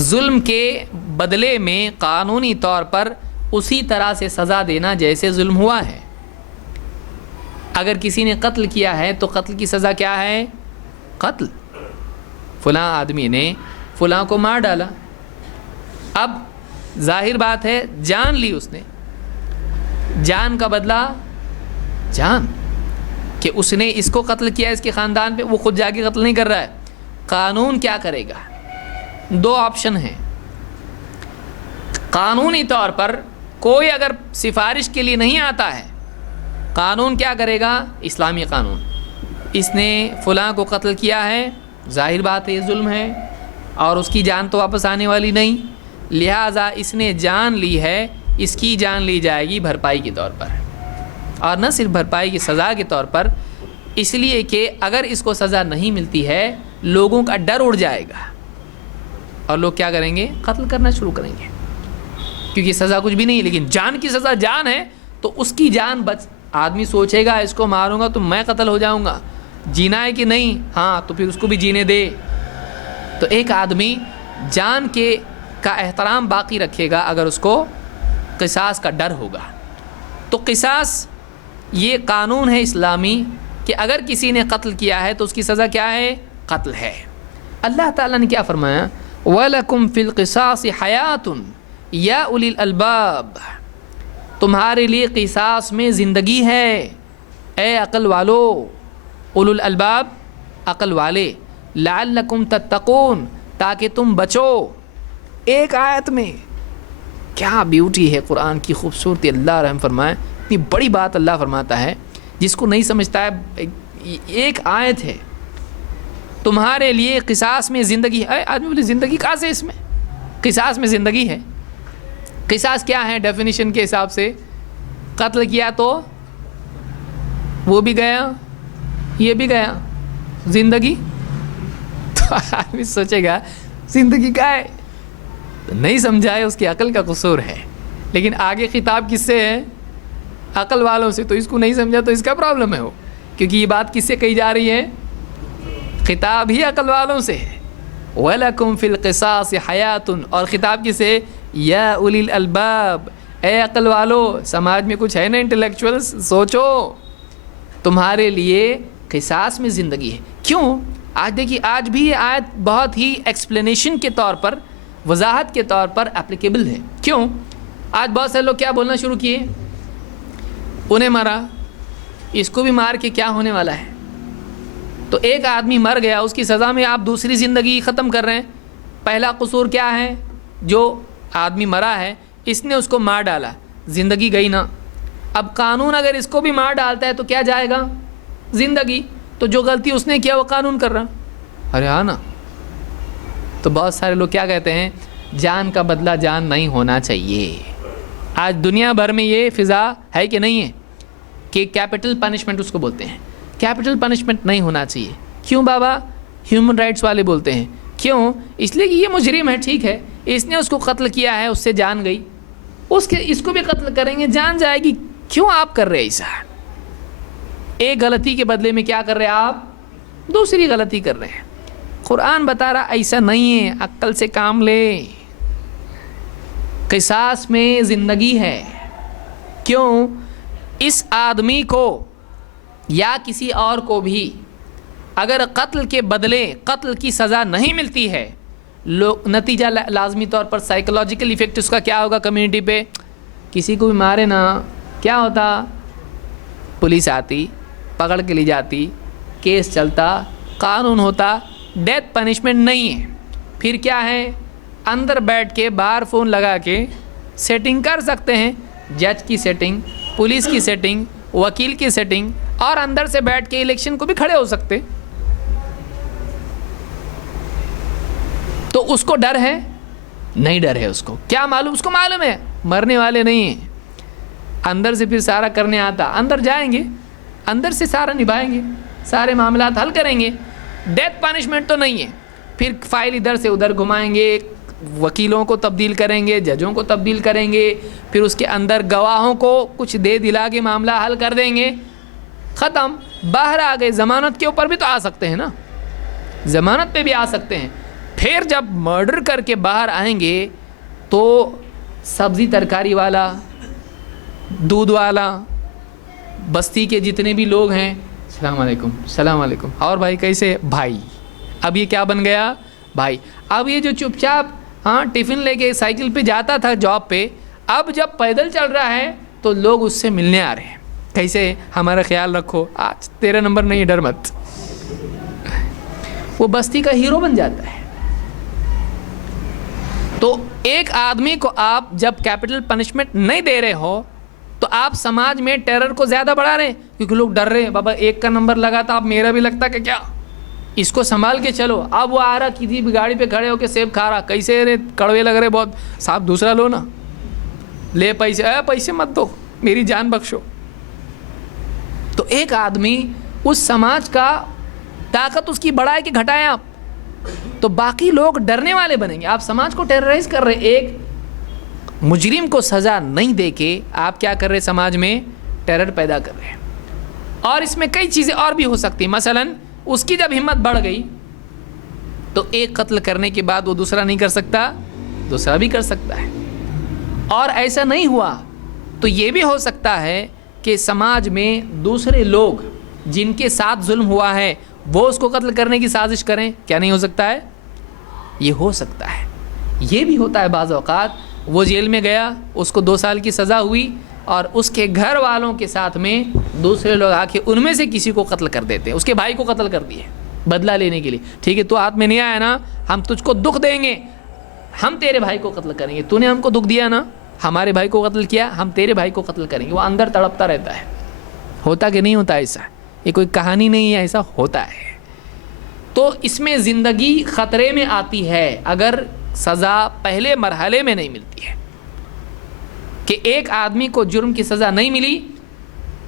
ظلم کے بدلے میں قانونی طور پر اسی طرح سے سزا دینا جیسے ظلم ہوا ہے. اگر کسی نے قتل کیا ہے تو قتل کی سزا کیا ہے؟ قتل. فلاں آدمی نے فلاں کو مار ڈالا. اب ظاہر بات ہے جان لی اس نے، جان کا بدلہ جان، کہ اس نے اس کو قتل کیا اس کے خاندان پہ، وہ خود جا کے قتل نہیں کر رہا ہے. قانون کیا کرے گا؟ دو آپشن ہیں. قانونی طور پر کوئی اگر سفارش کے لیے نہیں آتا ہے، قانون کیا کرے گا؟ اسلامی قانون. اس نے فلاں کو قتل کیا ہے، ظاہر بات ہے یہ ظلم ہے اور اس کی جان تو واپس آنے والی نہیں، لہٰذا اس نے جان لی ہے، اس کی جان لی جائے گی بھرپائی کے طور پر. اور نہ صرف بھرپائی کی سزا کے طور پر، اس لیے کہ اگر اس کو سزا نہیں ملتی ہے لوگوں کا ڈر اڑ جائے گا اور لوگ کیا کریں گے؟ قتل کرنا شروع کریں گے، کیونکہ سزا کچھ بھی نہیں ہے. لیکن جان کی سزا جان ہے تو اس کی جان آدمی سوچے گا اس کو ماروں گا تو میں قتل ہو جاؤں گا، جینا ہے کہ نہیں؟ ہاں، تو پھر اس کو بھی جینے دے. تو ایک آدمی جان کا احترام باقی رکھے گا اگر اس کو قصاص کا ڈر ہوگا. تو قصاص یہ قانون ہے اسلامی کہ اگر کسی نے قتل کیا ہے تو اس کی سزا کیا ہے؟ قتل ہے. اللہ تعالیٰ نے کیا فرمایا؟ وَلَكُمْ فِي الْقِصَاصِ حَيَاةٌ یا اولی الالباب. تمہارے لیے قصاص میں زندگی ہے اے عقل والو. اولو الالباب، عقل والے. لعلکم تتقون، تاکہ تم بچو. ایک آیت میں کیا بیوٹی ہے قرآن کی خوبصورتی. اللہ رحم فرمائے. اتنی بڑی بات اللہ فرماتا ہے، جس کو نہیں سمجھتا ہے. ایک آیت ہے تمہارے لیے قصاص میں زندگی ہے. آدمی بولے زندگی کہاں سے؟ اس میں قصاص میں زندگی ہے. قصاص کیا ہے ڈیفینیشن کے حساب سے؟ قتل کیا تو وہ بھی گیا، یہ بھی گیا، زندگی. تو آدمی سوچے گا زندگی کیا ہے؟ نہیں سمجھا ہے، اس کی عقل کا قصور ہے. لیکن آگے خطاب کس سے ہے؟ عقل والوں سے. تو اس کو نہیں سمجھا تو اس کا پرابلم ہے وہ، کیونکہ یہ بات کس سے کہی جا رہی ہے؟ خطاب ہی عقل والوں سے ہے. وَلَكُمْ فِي الْقِصَاصِ حَيَاةٌ. اور خطاب کس سے؟ یا اولی الالباب، اے عقل والو. سماج میں کچھ ہے نا انٹلیکچوئلس، سوچو. تمہارے لیے قصاص میں زندگی ہے. کیوں؟ آج دیکھیے، آج بھی یہ آیت بہت ہی ایکسپلینیشن کے طور پر، وضاحت کے طور پر اپلیکیبل ہے. کیوں؟ آج بہت سے لوگ کیا بولنا شروع کیے؟ انہیں مارا، اس کو بھی مار کے کیا ہونے والا ہے؟ تو ایک آدمی مر گیا، اس کی سزا میں آپ دوسری زندگی ختم کر رہے ہیں. پہلا قصور کیا ہے؟ جو آدمی مرا ہے اس نے اس کو مار ڈالا، زندگی گئی نا. اب قانون اگر اس کو بھی مار ڈالتا ہے تو کیا جائے گا؟ زندگی. تو جو غلطی اس نے کیا وہ قانون کر رہا. ارے ہاں نا. تو بہت سارے لوگ کیا کہتے ہیں, جان کا بدلہ جان نہیں ہونا چاہیے. آج دنیا بھر میں یہ فضا ہے کہ نہیں ہے کہ کیپٹل پنشمنٹ اس کو بولتے ہیں. کیپٹل پنشمنٹ نہیں ہونا چاہیے. کیوں بابا؟ ہیومن رائٹس والے بولتے ہیں. کیوں؟ اس لیے کہ یہ مجرم ہے, ٹھیک ہے, اس نے اس کو قتل کیا ہے, اس سے جان گئی, اس کو بھی قتل کریں گے, جان جائے گی. کیوں آپ کر رہے ہیں ایسا؟ ایک غلطی کے بدلے میں کیا کر رہے ہیں آپ؟ دوسری غلطی کر رہے ہیں. قرآن بتا رہا ایسا نہیں ہے, عقل سے کام لے. قصاص میں زندگی ہے. کیوں؟ اس آدمی کو یا کسی اور کو بھی اگر قتل کے بدلے قتل کی سزا نہیں ملتی ہے, نتیجہ لازمی طور پر سائیکولوجیکل ایفیکٹ اس کا کیا ہوگا کمیونٹی پہ؟ کسی کو بھی مارے نا, کیا ہوتا؟ پولیس آتی, پکڑ کے لی جاتی, کیس چلتا, قانون ہوتا. ڈیتھ پنشمنٹ نہیں ہے. پھر کیا ہے؟ اندر بیٹھ کے باہر فون لگا کے سیٹنگ کر سکتے ہیں. جج کی سیٹنگ, پولیس کی سیٹنگ, وکیل کی سیٹنگ, اور اندر سے بیٹھ کے الیکشن کو بھی کھڑے ہو سکتے. تو اس کو ڈر ہے؟ نہیں ڈر ہے. اس کو کیا معلوم؟ اس کو معلوم ہے مرنے والے نہیں ہیں. اندر سے پھر سارا کرنے آتا, اندر جائیں گے, اندر سے سارا نبھائیں گے, سارے معاملات حل کریں گے. ڈیتھ پنشمنٹ تو نہیں ہے. پھر فائل ادھر سے ادھر گھمائیں گے, وکیلوں کو تبدیل کریں گے, ججوں کو تبدیل کریں گے, پھر اس کے اندر گواہوں کو کچھ دے دلا کے معاملہ حل کر دیں گے, ختم. باہر آ گئے. ضمانت کے اوپر بھی تو آ سکتے ہیں نا, ضمانت پہ بھی آ سکتے ہیں. پھر جب مرڈر کر کے باہر آئیں گے تو سبزی ترکاری والا, دودھ والا, بستی کے جتنے بھی لوگ ہیں, السلام علیکم, السلام علیکم, اور بھائی کیسے؟ بھائی. اب یہ کیا بن گیا؟ بھائی. اب یہ جو چپ چاپ ٹفن لے کے سائیکل پہ جاتا تھا جاب پہ, اب جب پیدل چل رہا ہے تو لوگ اس سے ملنے آ رہے ہیں. کیسے؟ ہمارا خیال رکھو, آج تیرا نمبر نہیں, ڈر مت. وہ بستی کا ہیرو بن جاتا ہے. تو ایک آدمی کو آپ جب کیپٹل پنشمنٹ نہیں دے رہے ہو تو آپ سماج میں ٹیرر کو زیادہ بڑھا رہے ہیں, کیونکہ لوگ ڈر رہے ہیں. بابا ایک کا نمبر لگا تھا, اب میرا بھی لگتا کہ کیا, اس کو سنبھال کے چلو. اب وہ آ رہا کسی بھی گاڑی پہ کھڑے ہو کے سیب کھا رہا, کیسے رے کڑوے لگ رہے بہت, صاحب دوسرا لو نا, لے پیسے, پیسے مت دو, میری جان بخشو. تو ایک آدمی اس سماج کا طاقت اس کی بڑھائے کہ گھٹائیں آپ, تو باقی لوگ ڈرنے والے بنیں گے. آپ سماج کو ٹیررائز کر رہے. ایک مجرم کو سزا نہیں دے کے آپ کیا کر رہے؟ سماج میں ٹیرر پیدا کر رہے ہیں. اور اس میں کئی چیزیں اور بھی ہو سکتی ہیں. مثلا اس کی جب ہمت بڑھ گئی تو ایک قتل کرنے کے بعد وہ دوسرا نہیں کر سکتا, دوسرا بھی کر سکتا ہے. اور ایسا نہیں ہوا تو یہ بھی ہو سکتا ہے کہ سماج میں دوسرے لوگ جن کے ساتھ ظلم ہوا ہے وہ اس کو قتل کرنے کی سازش کریں. کیا نہیں ہو سکتا ہے؟ یہ ہو سکتا ہے. یہ بھی ہوتا ہے بعض اوقات. وہ جیل میں گیا, اس کو 2 سال کی سزا ہوئی, اور اس کے گھر والوں کے ساتھ میں دوسرے لوگ آ کے ان میں سے کسی کو قتل کر دیتے ہیں. اس کے بھائی کو قتل کر دیے بدلہ لینے کے لیے. ٹھیک ہے, تو ہاتھ میں نہیں آیا نا, ہم تجھ کو دکھ دیں گے, ہم تیرے بھائی کو قتل کریں گے. تو نے ہم کو دکھ دیا نا, ہمارے بھائی کو قتل کیا, ہم تیرے بھائی کو قتل کریں گے. وہ اندر تڑپتا رہتا ہے. ہوتا کہ نہیں ہوتا ایسا؟ یہ کوئی کہانی نہیں ہے, ایسا ہوتا ہے. تو اس میں زندگی خطرے میں آتی ہے اگر سزا پہلے مرحلے میں نہیں ملتی ہے. کہ ایک آدمی کو جرم کی سزا نہیں ملی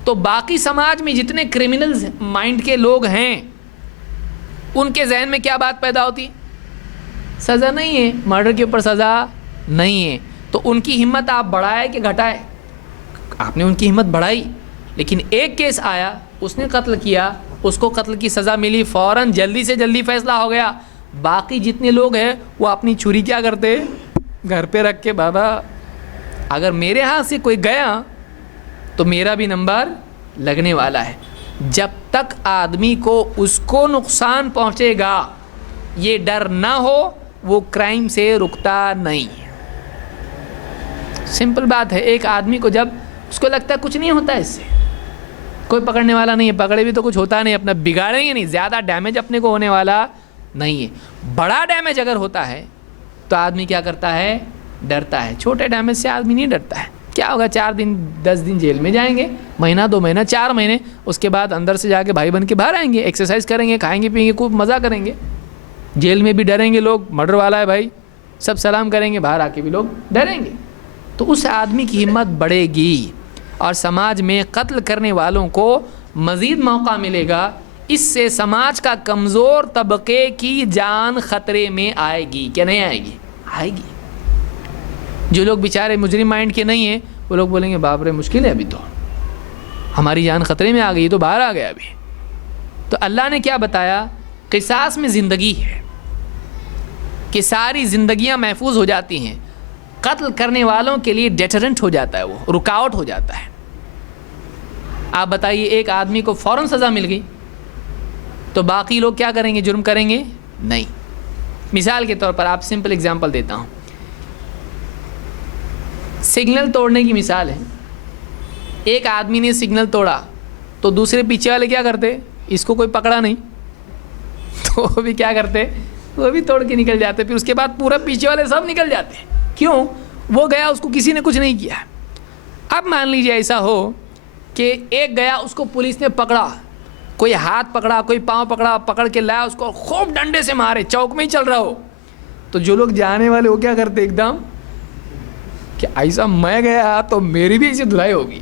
تو باقی سماج میں جتنے کرمنلز مائنڈ کے لوگ ہیں ان کے ذہن میں کیا بات پیدا ہوتی؟ سزا نہیں ہے, مرڈر کے اوپر سزا نہیں ہے. تو ان کی ہمت آپ بڑھائے کہ گھٹائے؟ آپ نے ان کی ہمت بڑھائی. لیکن ایک کیس آیا, اس نے قتل کیا, اس کو قتل کی سزا ملی, فوراً جلدی سے جلدی فیصلہ ہو گیا. باقی جتنے لوگ ہیں وہ اپنی چھری کیا کرتے؟ گھر پہ رکھ کے, بابا اگر میرے ہاتھ سے کوئی گیا تو میرا بھی نمبر لگنے والا ہے. جب تک آدمی کو اس کو نقصان پہنچے گا یہ ڈر نہ ہو وہ کرائم سے رکتا نہیں. سمپل بات ہے. ایک آدمی کو جب اس کو لگتا ہے کچھ نہیں ہوتا, اس سے کوئی پکڑنے والا نہیں ہے, پکڑے بھی تو کچھ ہوتا نہیں, اپنا بگاڑیں گے نہیں, زیادہ ڈیمیج اپنے کو ہونے والا نہیں ہے. بڑا ڈیمیج اگر ہوتا ہے تو آدمی کیا کرتا ہے؟ ڈرتا ہے. چھوٹے ڈیمیج سے آدمی نہیں ڈرتا ہے. کیا ہوگا 4 دن 10 دن جیل میں جائیں گے, مہینہ 2 مہینہ 4 مہینے, اس کے بعد اندر سے جا کے بھائی بن کے باہر آئیں گے, ایکسرسائز کریں گے, کھائیں گے پیئیں گے, خوب مزہ کریں گے. جیل میں بھی ڈریں گے لوگ, مرڈر والا ہے بھائی, سب سلام کریں گے, باہر آ کے بھی لوگ ڈریں گے. تو اس آدمی کی ہمت بڑھے گی اور سماج میں قتل کرنے والوں کو مزید موقع ملے گا. اس سے سماج کا کمزور طبقے کی جان خطرے میں آئے گی. کیا نہیں آئے گی؟ آئے گی. جو لوگ بیچارے مجرم مائنڈ کے نہیں ہیں وہ لوگ بولیں گے باپ رے مشکل ہے, ابھی تو ہماری جان خطرے میں آ گئی, تو باہر آ گیا ابھی. تو اللہ نے کیا بتایا؟ قصاص میں زندگی ہے کہ ساری زندگیاں محفوظ ہو جاتی ہیں. قتل کرنے والوں کے لیے ڈیٹرنٹ ہو جاتا ہے, وہ رکاوٹ ہو جاتا ہے. آپ بتائیے ایک آدمی کو فوراً سزا مل گئی تو باقی لوگ کیا کریں گے؟ جرم کریں گے نہیں. مثال کے طور پر آپ سمپل اگزامپل دیتا ہوں. سگنل توڑنے کی مثال ہے. ایک آدمی نے سگنل توڑا تو دوسرے پیچھے والے کیا کرتے؟ اس کو کوئی پکڑا نہیں تو وہ بھی کیا کرتے؟ وہ بھی توڑ کے نکل جاتے. پھر اس کے بعد پورا پیچھے والے سب نکل جاتے. کیوں؟ وہ گیا, اس کو کسی نے کچھ نہیں کیا. اب مان لیجیے ایسا ہو کہ ایک گیا, اس کو پولیس نے پکڑا, کوئی ہاتھ پکڑا, کوئی پاؤں پکڑا, پکڑ کے لایا, اس کو خوب ڈنڈے سے مارے, چوک میں ہی چل رہا ہو. تو جو لوگ جانے والے وہ کیا کرتے ایک دم کہ ایسا میں گیا تو میری بھی ایسی دھلائی ہوگی.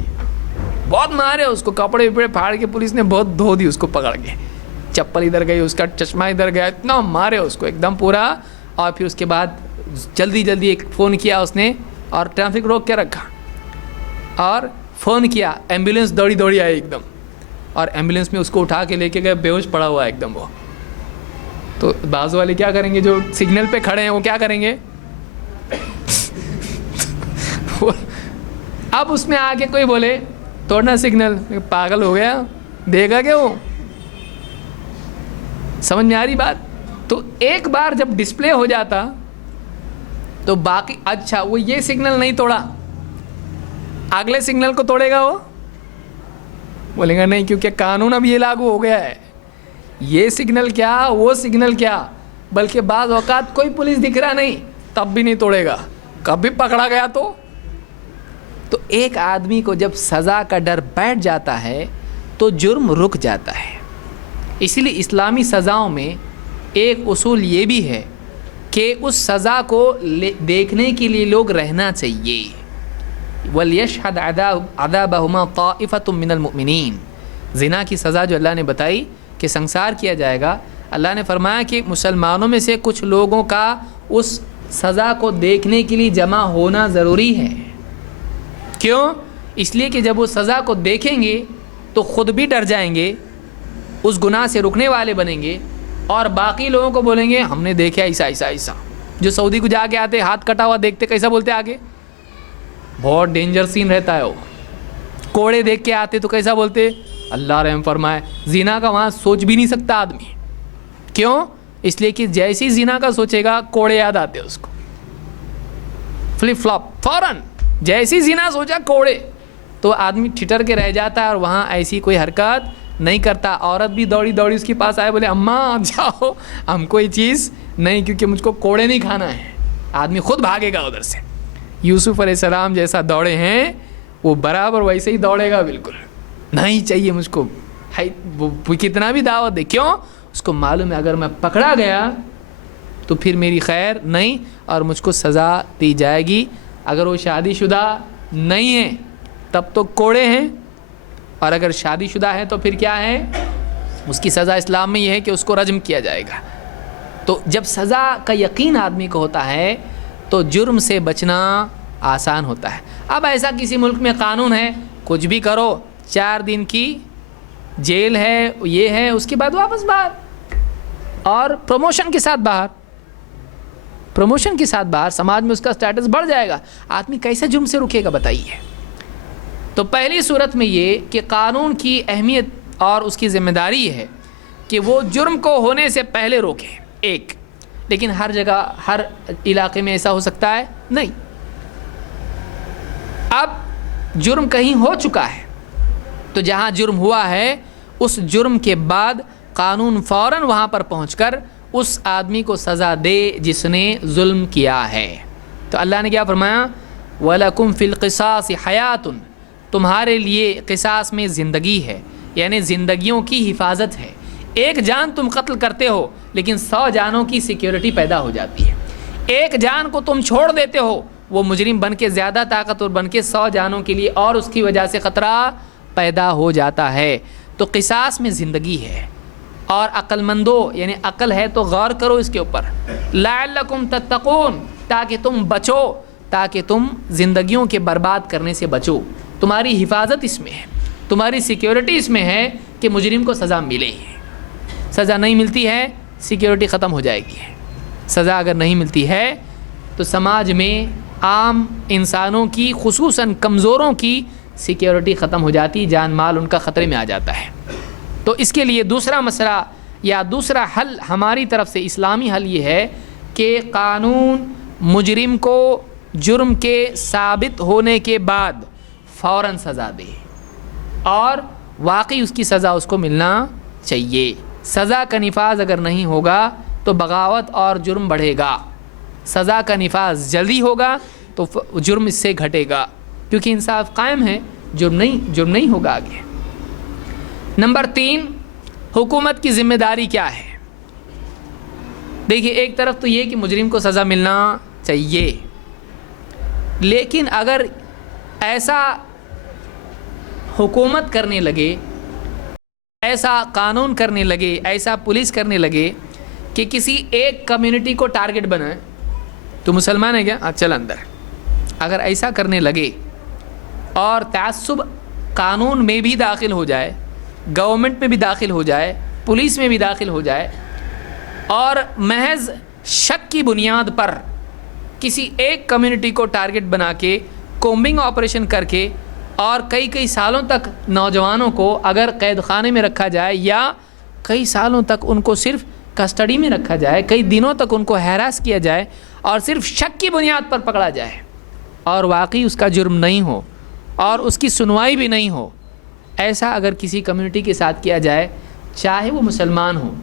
بہت مارے اس کو, کپڑے وپڑے پھاڑ کے پولیس نے بہت دھو دی اس کو پکڑ کے, چپل ادھر گئی, اس کا چشمہ ادھر گیا, اتنا مارے اس کو ایک دم پورا. اور پھر اس کے بعد جلدی جلدی ایک فون کیا اس نے اور ٹریفک روک کے رکھا اور فون کیا, ایمبولینس دوڑی دوڑی آئی ایک دم, اور ایمبولینس میں اس کو اٹھا کے لے کے گئے, بے ہوش پڑا ہوا ہے ایک دم وہ. تو بازو والے کیا کریں گے جو سگنل پہ کھڑے ہیں وہ کیا کریں گے؟ اب اس میں آ کے کوئی بولے توڑنا سگنل, پاگل ہو گیا, دے گا کیا وہ؟ سمجھ میں آ رہی بات؟ تو ایک بار جب ڈسپلے ہو جاتا تو باقی, اچھا وہ یہ سگنل نہیں توڑا, اگلے سگنل کو توڑے گا وہ؟ بولیں گا نہیں, کیونکہ قانون اب یہ لاگو ہو گیا ہے. یہ سگنل کیا وہ سگنل کیا, بلکہ بعض اوقات کوئی پولیس دکھ رہا نہیں تب بھی نہیں توڑے گا, کبھی پکڑا گیا تو ایک آدمی کو جب سزا کا ڈر بیٹھ جاتا ہے تو جرم رک جاتا ہے. اسی لیے اسلامی سزاؤں میں ایک اصول یہ بھی ہے کہ اس سزا کو دیکھنے کے لیے لوگ رہنا چاہیے. وَلْيَشْهَدْ عَذَابَهُمَا طَائِفَةٌ مِّنَ الْمُؤْمِنِينَ. زنا کی سزا جو اللہ نے بتائی کہ سنسار کیا جائے گا, اللہ نے فرمایا کہ مسلمانوں میں سے کچھ لوگوں کا اس سزا کو دیکھنے کے لیے جمع ہونا ضروری ہے. کیوں؟ اس لیے کہ جب وہ سزا کو دیکھیں گے تو خود بھی ڈر جائیں گے, اس گناہ سے رکنے والے بنیں گے, اور باقی لوگوں کو بولیں گے ہم نے دیکھا ایسا ایسا ایسا. جو سعودی کو جا کے آتے ہاتھ کٹا ہوا دیکھتے کیسا بولتے آگے؟ بہت ڈینجر سین رہتا ہے وہ. کوڑے دیکھ کے آتے تو کیسا بولتے؟ اللہ رحم فرمائے. زنا کا وہاں سوچ بھی نہیں سکتا آدمی. کیوں؟ اس لیے کہ جیسی زنا کا سوچے گا کوڑے یاد آتے اس کو, فلپ فلاپ فوراً. جیسی زنا سوچا کوڑے, تو آدمی ٹھٹر کے رہ جاتا ہے اور وہاں ایسی کوئی حرکت نہیں کرتا. عورت بھی دوڑی دوڑی اس کے پاس آئے, بولے اماں جاؤ ہم کوئی چیز نہیں, کیونکہ مجھ کو کوڑے نہیں کھانا ہے. آدمی خود بھاگے گا ادھر سے. یوسف علیہ السلام جیسا دوڑے ہیں وہ برابر ویسے ہی دوڑے گا, بالکل نہیں چاہیے مجھ کو. وہ کتنا بھی دعوت دے, کیوں؟ اس کو معلوم ہے اگر میں پکڑا گیا تو پھر میری خیر نہیں اور مجھ کو سزا دی جائے گی. اگر وہ شادی شدہ نہیں ہے تب تو کوڑے ہیں, اور اگر شادی شدہ ہے تو پھر کیا ہے؟ اس کی سزا اسلام میں یہ ہے کہ اس کو رجم کیا جائے گا. تو جب سزا کا یقین آدمی کو ہوتا ہے تو جرم سے بچنا آسان ہوتا ہے. اب ایسا کسی ملک میں قانون ہے کچھ بھی کرو 4 دن کی جیل ہے, یہ ہے, اس کے بعد واپس باہر, اور پروموشن کے ساتھ باہر, پروموشن کے ساتھ باہر, سماج میں اس کا سٹیٹس بڑھ جائے گا. آدمی کیسے جرم سے رکے گا بتائیے؟ تو پہلی صورت میں یہ کہ قانون کی اہمیت اور اس کی ذمہ داری ہے کہ وہ جرم کو ہونے سے پہلے روکے. ایک, لیکن ہر جگہ ہر علاقے میں ایسا ہو سکتا ہے نہیں. اب جرم کہیں ہو چکا ہے تو جہاں جرم ہوا ہے اس جرم کے بعد قانون فوراً وہاں پر پہنچ کر اس آدمی کو سزا دے جس نے ظلم کیا ہے. تو اللہ نے کیا فرمایا؟ وَلَكُمْ فِي الْقِصَاصِ حَيَاتٌ، تمہارے لیے قصاص میں زندگی ہے، یعنی زندگیوں کی حفاظت ہے۔ ایک جان تم قتل کرتے ہو لیکن 100 جانوں کی سیکیورٹی پیدا ہو جاتی ہے۔ ایک جان کو تم چھوڑ دیتے ہو، وہ مجرم بن کے زیادہ طاقتور بن کے 100 جانوں کے لیے اور اس کی وجہ سے خطرہ پیدا ہو جاتا ہے۔ تو قصاص میں زندگی ہے۔ اور عقل مندو، یعنی عقل ہے تو غور کرو اس کے اوپر، لعلکم تتقون، تاکہ تم بچو، تاکہ تم زندگیوں کے برباد کرنے سے بچو۔ تمہاری حفاظت اس میں ہے، تمہاری سیکیورٹی اس میں ہے کہ مجرم کو سزا ملے۔ سزا نہیں ملتی ہے سیکیورٹی ختم ہو جائے گی۔ سزا اگر نہیں ملتی ہے تو سماج میں عام انسانوں کی، خصوصاً کمزوروں کی سیکیورٹی ختم ہو جاتی، جان مال ان کا خطرے میں آ جاتا ہے۔ تو اس کے لیے دوسرا مسئلہ یا دوسرا حل ہماری طرف سے، اسلامی حل یہ ہے کہ قانون مجرم کو جرم کے ثابت ہونے کے بعد فوراً سزا دے، اور واقعی اس کی سزا اس کو ملنا چاہیے۔ سزا کا نفاذ اگر نہیں ہوگا تو بغاوت اور جرم بڑھے گا۔ سزا کا نفاذ جلدی ہوگا تو جرم اس سے گھٹے گا، کیونکہ انصاف قائم ہے، جرم نہیں ہوگا آگے۔ نمبر 3، حکومت کی ذمہ داری کیا ہے؟ دیکھیے، ایک طرف تو یہ کہ مجرم کو سزا ملنا چاہیے، لیکن اگر ایسا حکومت کرنے لگے، ایسا قانون کرنے لگے، ایسا پولیس کرنے لگے کہ کسی ایک کمیونٹی کو ٹارگٹ بنائے، تو مسلمان ہے کیا؟ چل اندر۔ اگر ایسا کرنے لگے اور تعصب قانون میں بھی داخل ہو جائے، گورنمنٹ میں بھی داخل ہو جائے، پولیس میں بھی داخل ہو جائے، اور محض شک کی بنیاد پر کسی ایک کمیونٹی کو ٹارگٹ بنا کے کومبنگ آپریشن کر کے اور کئی سالوں تک نوجوانوں کو اگر قید خانے میں رکھا جائے یا کئی سالوں تک ان کو صرف کسٹڈی میں رکھا جائے، کئی دنوں تک ان کو ہیراس کیا جائے اور صرف شک کی بنیاد پر پکڑا جائے اور واقعی اس کا جرم نہیں ہو اور اس کی سنوائی بھی نہیں ہو، ایسا اگر کسی کمیونٹی کے ساتھ کیا جائے، چاہے وہ مسلمان ہوں،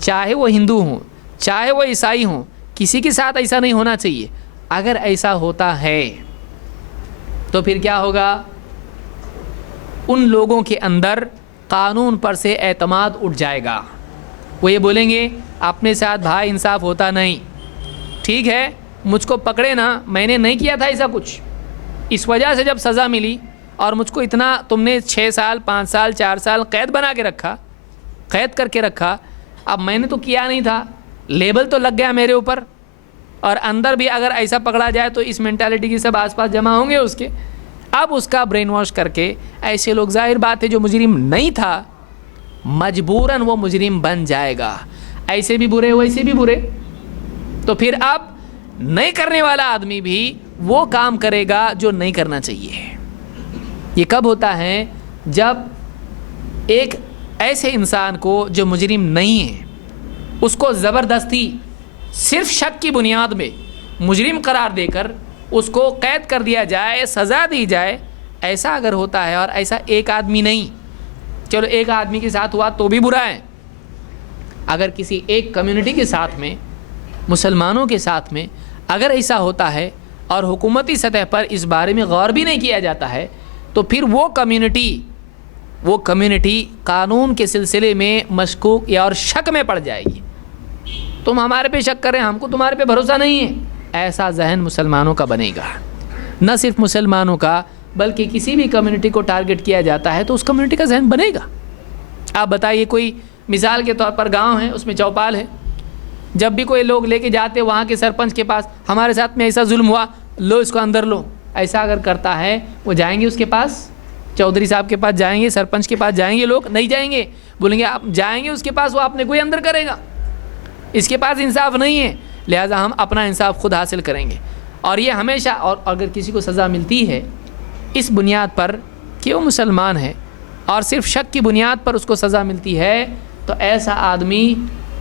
چاہے وہ ہندو ہوں، چاہے وہ عیسائی ہوں، کسی کے ساتھ ایسا نہیں ہونا چاہیے۔ اگر ایسا ہوتا ہے تو پھر کیا ہوگا؟ ان لوگوں کے اندر قانون پر سے اعتماد اٹھ جائے گا۔ وہ یہ بولیں گے اپنے ساتھ بھائی انصاف ہوتا نہیں، ٹھیک ہے مجھ کو پکڑے نا، میں نے نہیں کیا تھا ایسا کچھ، اس وجہ سے جب سزا ملی اور مجھ کو اتنا تم نے 6 سال 5 سال 4 سال قید بنا کے رکھا، قید کر کے رکھا، اب میں نے تو کیا نہیں تھا، لیبل تو لگ گیا میرے اوپر، اور اندر بھی اگر ایسا پکڑا جائے تو اس مینٹالٹی کی سب آس پاس جمع ہوں گے اس کے۔ اب اس کا برین واش کر کے ایسے لوگ، ظاہر بات ہے جو مجرم نہیں تھا مجبوراً وہ مجرم بن جائے گا، ایسے بھی برے ویسے بھی برے، تو پھر اب نہیں کرنے والا آدمی بھی وہ کام کرے گا جو نہیں کرنا چاہیے۔ یہ کب ہوتا ہے؟ جب ایک ایسے انسان کو جو مجرم نہیں ہے اس کو زبردستی صرف شک کی بنیاد میں مجرم قرار دے کر اس کو قید کر دیا جائے، سزا دی جائے، ایسا اگر ہوتا ہے، اور ایسا ایک آدمی نہیں، چلو ایک آدمی کے ساتھ ہوا تو بھی برا ہے، اگر کسی ایک کمیونٹی کے ساتھ میں، مسلمانوں کے ساتھ میں اگر ایسا ہوتا ہے اور حکومتی سطح پر اس بارے میں غور بھی نہیں کیا جاتا ہے، تو پھر وہ کمیونٹی قانون کے سلسلے میں مشکوک یا اور شک میں پڑ جائے گی۔ تم ہمارے پہ شک کر رہے ہیں، ہم کو تمہارے پہ بھروسہ نہیں ہے، ایسا ذہن مسلمانوں کا بنے گا۔ نہ صرف مسلمانوں کا بلکہ کسی بھی کمیونٹی کو ٹارگٹ کیا جاتا ہے تو اس کمیونٹی کا ذہن بنے گا۔ آپ بتائیے، کوئی مثال کے طور پر گاؤں ہے، اس میں چوپال ہے، جب بھی کوئی لوگ لے کے جاتے وہاں کے سرپنچ کے پاس، ہمارے ساتھ میں ایسا ظلم ہوا، لو اس کو اندر لو، ایسا اگر کرتا ہے وہ جائیں گے اس کے پاس، چودھری صاحب کے پاس جائیں گے، سرپنچ کے پاس جائیں گے؟ لوگ نہیں جائیں گے، بولیں گے آپ جائیں گے اس کے پاس، وہ اپنے کوئی اندر کرے گا، اس کے پاس انصاف نہیں ہے، لہٰذا ہم اپنا انصاف خود حاصل کریں گے۔ اور یہ ہمیشہ، اور اگر کسی کو سزا ملتی ہے اس بنیاد پر کہ وہ مسلمان ہے اور صرف شک کی بنیاد پر اس کو سزا ملتی ہے، تو ایسا آدمی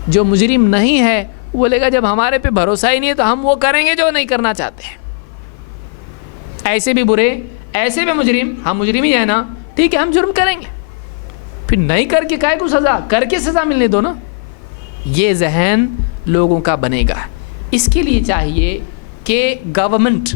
جو مجرم نہیں ہے وہ بولے گا جب ہمارے پہ بھروسہ ہی نہیں ہے تو ہم وہ کریں گے جو نہیں کرنا چاہتے ہیں۔ ایسے بھی برے، ایسے بھی مجرم، ہم مجرم ہی ہیں نا، ٹھیک ہے ہم جرم کریں گے، پھر نہیں کر کے کائے کو سزا، کر کے سزا ملنے دو نا۔ یہ ذہن لوگوں کا بنے گا۔ اس کے لیے چاہیے کہ گورنمنٹ،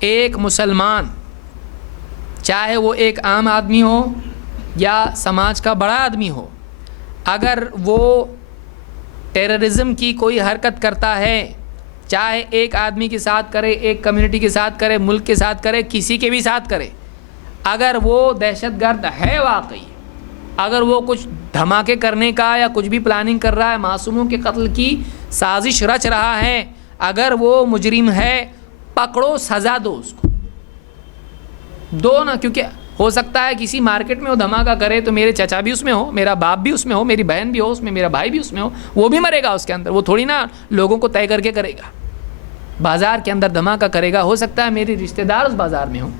ایک مسلمان چاہے وہ ایک عام آدمی ہو یا سماج کا بڑا آدمی ہو، اگر وہ ٹیررزم کی کوئی حرکت کرتا ہے، چاہے ایک آدمی کے ساتھ کرے، ایک کمیونٹی کے ساتھ کرے، ملک کے ساتھ کرے، کسی کے بھی ساتھ کرے، اگر وہ دہشت گرد ہے واقعی، اگر وہ کچھ دھماکے کرنے کا یا کچھ بھی پلاننگ کر رہا ہے، معصوموں کے قتل کی سازش رچ رہا ہے، اگر وہ مجرم ہے، پکڑو، سزا دو اس کو، دو نا، کیونکہ ہو سکتا ہے کسی مارکیٹ میں وہ دھماکہ کرے تو میرے چچا بھی اس میں ہو، میرا باپ بھی اس میں ہو، میری بہن بھی ہو اس میں، میرا بھائی بھی اس میں ہو، وہ بھی مرے گا اس کے اندر، وہ تھوڑی نا لوگوں کو طے کر کے کرے گا، بازار کے اندر دھماکہ کرے گا، ہو سکتا ہے میرے رشتہ دار اس بازار میں ہوں،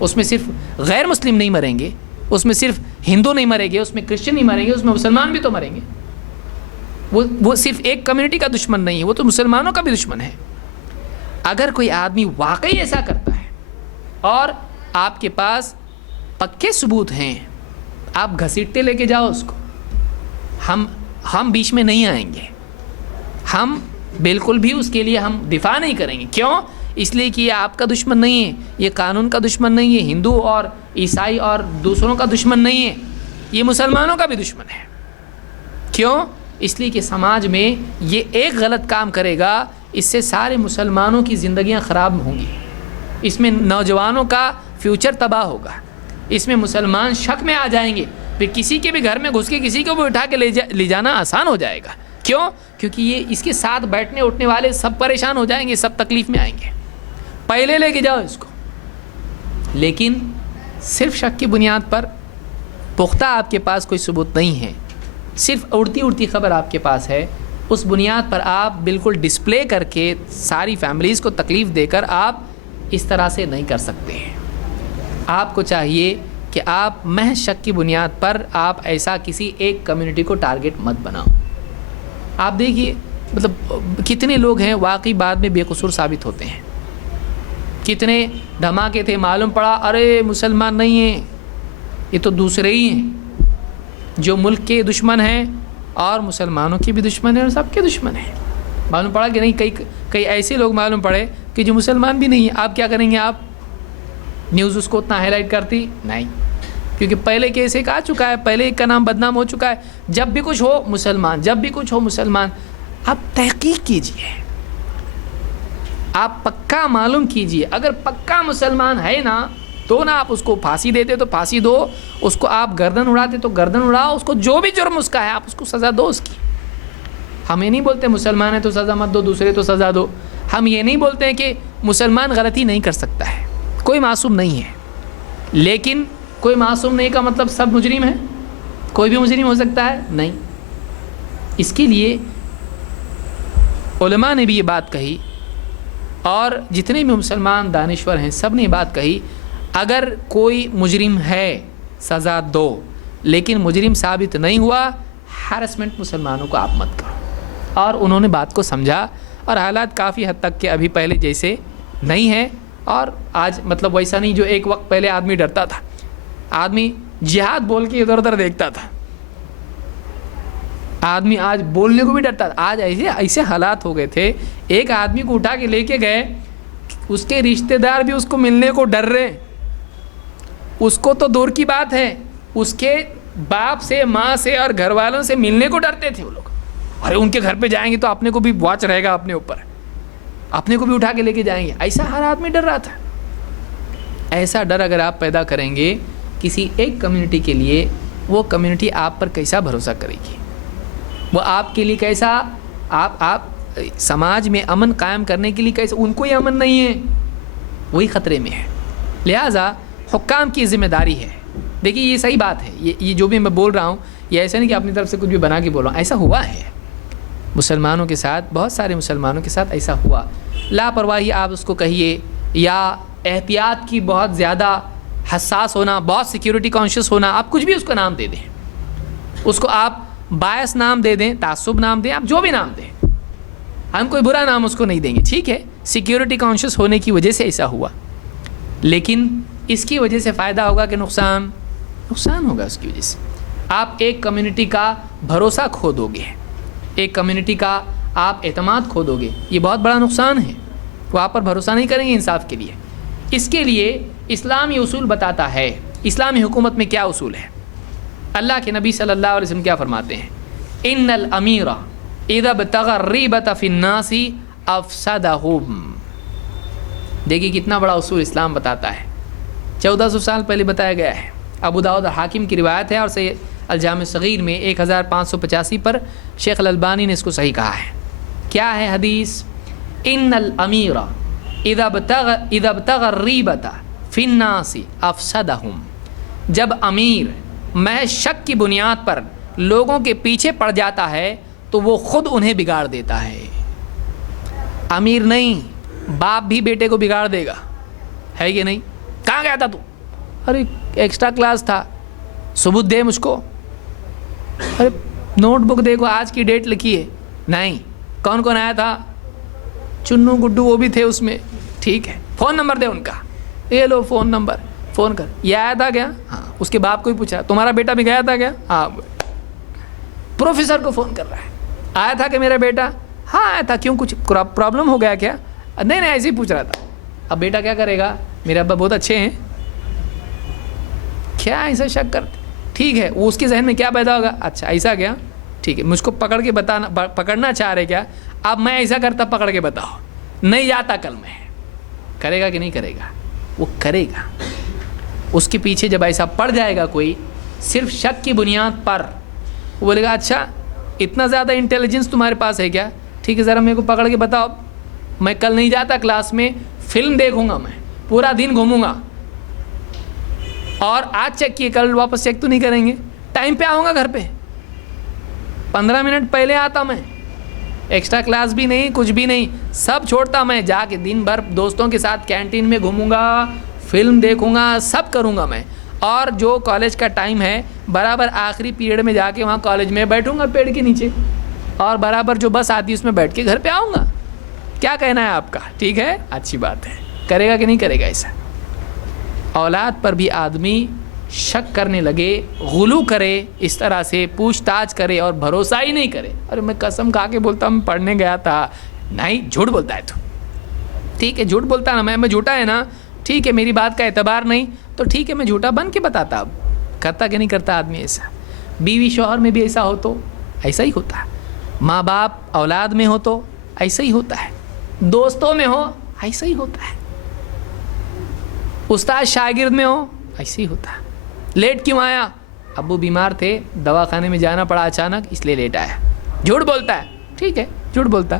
اس میں صرف غیر مسلم نہیں مریں گے، اس میں صرف ہندو نہیں مریں گے، اس میں کرسچن نہیں مریں گے، اس میں مسلمان بھی تو مریں گے، وہ صرف ایک کمیونٹی کا دشمن نہیں ہے، وہ تو مسلمانوں کا بھی دشمن ہے۔ اگر کوئی آدمی واقعی ایسا کرتا ہے اور آپ کے پاس پکے ثبوت ہیں، آپ گھسیٹتے لے کے جاؤ اس کو، ہم بیچ میں نہیں آئیں گے، ہم بالکل بھی اس کے لیے ہم دفاع نہیں کریں گے۔ کیوں؟ اس لیے کہ یہ آپ کا دشمن نہیں ہے، یہ قانون کا دشمن نہیں ہے، ہندو اور عیسائی اور دوسروں کا دشمن نہیں ہے، یہ مسلمانوں کا بھی دشمن ہے۔ کیوں؟ اس لیے کہ سماج میں یہ ایک غلط کام کرے گا، اس سے سارے مسلمانوں کی زندگیاں خراب ہوں گی، اس میں نوجوانوں کا فیوچر تباہ ہوگا، اس میں مسلمان شک میں آ جائیں گے، پھر کسی کے بھی گھر میں گھس کے کسی کو بھی اٹھا کے لے جانا آسان ہو جائے گا۔ کیوں؟ کیونکہ یہ اس کے ساتھ بیٹھنے اٹھنے والے سب پریشان ہو جائیں گے، سب تکلیف میں آئیں گے، پہلے لے کے جاؤ اس کو۔ لیکن صرف شک کی بنیاد پر، پختہ آپ کے پاس کوئی ثبوت نہیں ہے، صرف اڑتی خبر آپ کے پاس ہے، اس بنیاد پر آپ بالکل ڈسپلے کر کے ساری فیملیز کو تکلیف دے کر آپ اس طرح سے نہیں کر سکتے ہیں۔ آپ کو چاہیے کہ آپ محض شک کی بنیاد پر آپ ایسا کسی ایک کمیونٹی کو ٹارگٹ مت بناؤ۔ آپ دیکھیے مطلب کتنے لوگ ہیں واقعی بعد میں بے قصور ثابت ہوتے ہیں، کتنے دھماکے تھے، معلوم پڑا ارے مسلمان نہیں ہیں، یہ تو دوسرے ہی ہیں جو ملک کے دشمن ہیں اور مسلمانوں کے بھی دشمن ہیں اور سب کے دشمن ہیں۔ معلوم پڑا کہ نہیں، کئی ایسے لوگ معلوم پڑے کہ جو مسلمان بھی نہیں ہیں۔ آپ کیا کریں گے؟ آپ نیوز اس کو اتنا ہائی لائٹ کرتی نہیں، کیونکہ پہلے کیس ایک آ چکا ہے، پہلے ایک کا نام بدنام ہو چکا ہے، جب بھی کچھ ہو مسلمان، جب بھی کچھ ہو مسلمان۔ آپ تحقیق کیجئے، آپ پکا معلوم کیجئے، اگر پکا مسلمان ہے نا تو نا آپ اس کو پھانسی دیتے تو پھانسی دو، اس کو آپ گردن اڑاتے تو گردن اڑاؤ، اس کو جو بھی جرم اس کا ہے آپ اس کو سزا دو اس کی۔ ہم یہ نہیں بولتے مسلمان ہے تو سزا مت دو، دوسرے تو سزا دو۔ ہم یہ نہیں بولتے ہیں کہ مسلمان غلطی نہیں کر سکتا ہے، کوئی معصوم نہیں ہے، لیکن کوئی معصوم نہیں کا مطلب سب مجرم ہیں؟ کوئی بھی مجرم ہو سکتا ہے؟ نہیں۔ اس کے لیے علماء نے بھی یہ بات کہی اور جتنے بھی مسلمان دانشور ہیں سب نے یہ بات کہی، اگر کوئی مجرم ہے سزا دو، لیکن مجرم ثابت نہیں ہوا، ہراسمنٹ مسلمانوں کو آپ مت کرو۔ اور انہوں نے بات کو سمجھا اور حالات کافی حد تک کہ ابھی پہلے جیسے نہیں ہے، اور آج مطلب ویسا نہیں جو ایک وقت پہلے آدمی ڈرتا تھا، آدمی جہاد بول کے ادھر ادھر دیکھتا تھا، آدمی آج بولنے کو بھی ڈرتا تھا۔ آج ایسے حالات ہو گئے تھے، ایک آدمی کو اٹھا کے لے کے گئے، اس کے رشتہ دار بھی اس کو ملنے کو ڈر رہے، اس کو تو دور کی بات ہے، اس کے باپ سے، ماں سے اور گھر والوں سے ملنے کو ڈرتے تھے وہ لوگ۔ ارے ان کے گھر پہ جائیں گے تو اپنے کو بھی واچ رہے گا اپنے اوپر، اپنے کو بھی اٹھا کے لے کے جائیں گے، ایسا ہر آدمی ڈر رہا تھا۔ ایسا ڈر اگر آپ پیدا کریں گے کسی ایک کمیونٹی کے لیے، وہ کمیونٹی آپ پر کیسا بھروسہ کرے گی؟ وہ آپ کے لیے کیسا، آپ سماج میں امن قائم کرنے کے لیے کیسے، ان کو یہ امن نہیں ہے، وہی خطرے میں ہے۔ لہٰذا حکام کی ذمہ داری ہے۔ دیکھیے یہ صحیح بات ہے، یہ جو بھی میں بول رہا ہوں یہ ایسا نہیں کہ اپنی طرف سے کچھ بھی بنا کے بول رہا ہوں، ایسا ہوا ہے مسلمانوں کے ساتھ، بہت سارے مسلمانوں کے ساتھ ایسا ہوا۔ لاپرواہی آپ اس کو کہیے، یا احتیاط کی بہت زیادہ حساس ہونا، بہت سیکیورٹی کانشیس ہونا، آپ کچھ بھی اس کو نام دے دیں، اس کو آپ بایس نام دے دیں، تعصب نام دیں، آپ جو بھی نام دیں، ہم کوئی برا نام اس کو نہیں دیں گے، ٹھیک ہے، سیکیورٹی کانشیس ہونے کی وجہ سے ایسا ہوا، لیکن اس کی وجہ سے فائدہ ہوگا کہ نقصان ہوگا اس کی وجہ سے۔ آپ ایک کمیونٹی کا بھروسہ کھو دو گے، ایک کمیونٹی کا آپ اعتماد کھو دو گے، یہ بہت بڑا نقصان ہے، وہ آپ پر بھروسہ نہیں کریں گے انصاف کے لیے۔ اس کے لیے اسلامی اصول بتاتا ہے. اسلامی حکومت میں کیا اصول ہے؟ اللہ کے نبی صلی اللہ علیہ وسلم کیا فرماتے ہیں؟ ان الامیر اذا ابتغى الریبۃ فی الناس افسدہم. دیکھیے کتنا بڑا اصول اسلام بتاتا ہے. 1400 سال پہلے بتایا گیا ہے. ابو داؤد حاکم کی روایت ہے اور الجامع صغیر میں 1585 پر شیخ الالبانی نے اس کو صحیح کہا ہے. کیا ہے حدیث؟ ان الامیر اذا ابتغى الریبۃ فی الناس افسدہم. جب امیر محض شک کی بنیاد پر لوگوں کے پیچھے پڑ جاتا ہے تو وہ خود انہیں بگاڑ دیتا ہے. امیر نہیں، باپ بھی بیٹے کو بگاڑ دے گا، ہے کہ نہیں؟ کہاں گیا تھا تو؟ ارے ایکسٹرا کلاس تھا. ثبوت دے مجھ کو. ارے نوٹ بک دیکھو آج کی ڈیٹ لکھی ہے. نہیں. کون کون آیا تھا؟ چنو گڈو وہ بھی تھے اس میں. ٹھیک ہے، فون نمبر دے ان کا. یہ لو فون نمبر، فون کر. یہ آیا تھا کیا؟ ہاں. اس کے باپ کو ہی پوچھا تمہارا بیٹا بھی گیا تھا کیا؟ ہاں. پروفیسر کو فون کر رہا ہے، آیا تھا کہ میرا بیٹا؟ ہاں آیا تھا. کیوں، کچھ پرابلم ہو گیا کیا؟ نہیں ایسے ہی پوچھ رہا تھا. اب بیٹا کیا کرے گا؟ میرے ابا بہت اچھے ہیں، کیا ایسا شک کرتے؟ ٹھیک ہے، وہ اس کے ذہن میں کیا پیدا ہوگا؟ اچھا ایسا کیا؟ ٹھیک ہے، مجھ کو پکڑ کے بتانا، پکڑنا چاہ رہے کیا؟ اب میں ایسا کرتا، پکڑ کے بتاؤ. نہیں جاتا کل میں. کرے گا کہ نہیں کرے گا؟ وہ کرے گا. اس کے پیچھے جب ایسا پڑ جائے گا کوئی صرف شک کی بنیاد پر، وہ بولے گا اچھا اتنا زیادہ انٹیلیجنس تمہارے پاس ہے کیا؟ ٹھیک ہے ذرا میرے کو پکڑ کے بتاؤ. میں کل نہیں جاتا کلاس میں، فلم دیکھوں گا، میں پورا دن گھوموں گا، اور آج چیک کیے کل واپس چیک تو نہیں کریں گے. ٹائم پہ آؤں گا گھر پہ، 15 منٹ پہلے آتا میں. ایکسٹرا کلاس بھی نہیں، کچھ بھی نہیں، سب چھوڑتا میں. جا کے دن بھر دوستوں کے ساتھ کینٹین میں گھوموں گا، فلم دیکھوں گا، سب کروں گا میں. اور جو کالج کا ٹائم ہے برابر آخری پیریڈ میں جا کے وہاں کالج میں بیٹھوں گا پیڑ کے نیچے، اور برابر جو بس آتی ہے اس میں بیٹھ کے گھر پہ آؤں گا. کیا کہنا ہے آپ کا؟ ٹھیک ہے، اچھی بات ہے. کرے گا کہ نہیں کرے گا ایسا؟ اولاد پر بھی آدمی شک کرنے لگے، غلو کرے، اس طرح سے پوچھ تاچھ کرے اور بھروسہ ہی نہیں کرے. ارے میں قسم کھا کے بولتا ہوں پڑھنے گیا تھا. نہیں، جھوٹ بولتا ہے تو. ٹھیک ہے جھوٹ بولتا نا، میں جھوٹا ہے نا، ٹھیک ہے میری بات کا اعتبار نہیں تو ٹھیک ہے میں جھوٹا بن کے بتاتا. اب کرتا کہ نہیں کرتا آدمی ایسا؟ بیوی شوہر میں بھی ایسا ہو تو ایسا ہی ہوتا ہے. ماں باپ اولاد میں ہو تو ایسا ہی ہوتا ہے. دوستوں میں ہو ایسا ہی ہوتا ہے. استاد شاگرد میں ہو ایسے ہی ہوتا ہے. لیٹ کیوں آیا؟ ابو بیمار تھے، دوا خانے میں جانا پڑا اچانک، اس لیے لیٹ آیا. جھوٹ بولتا ہے. ٹھیک ہے جھوٹ بولتا.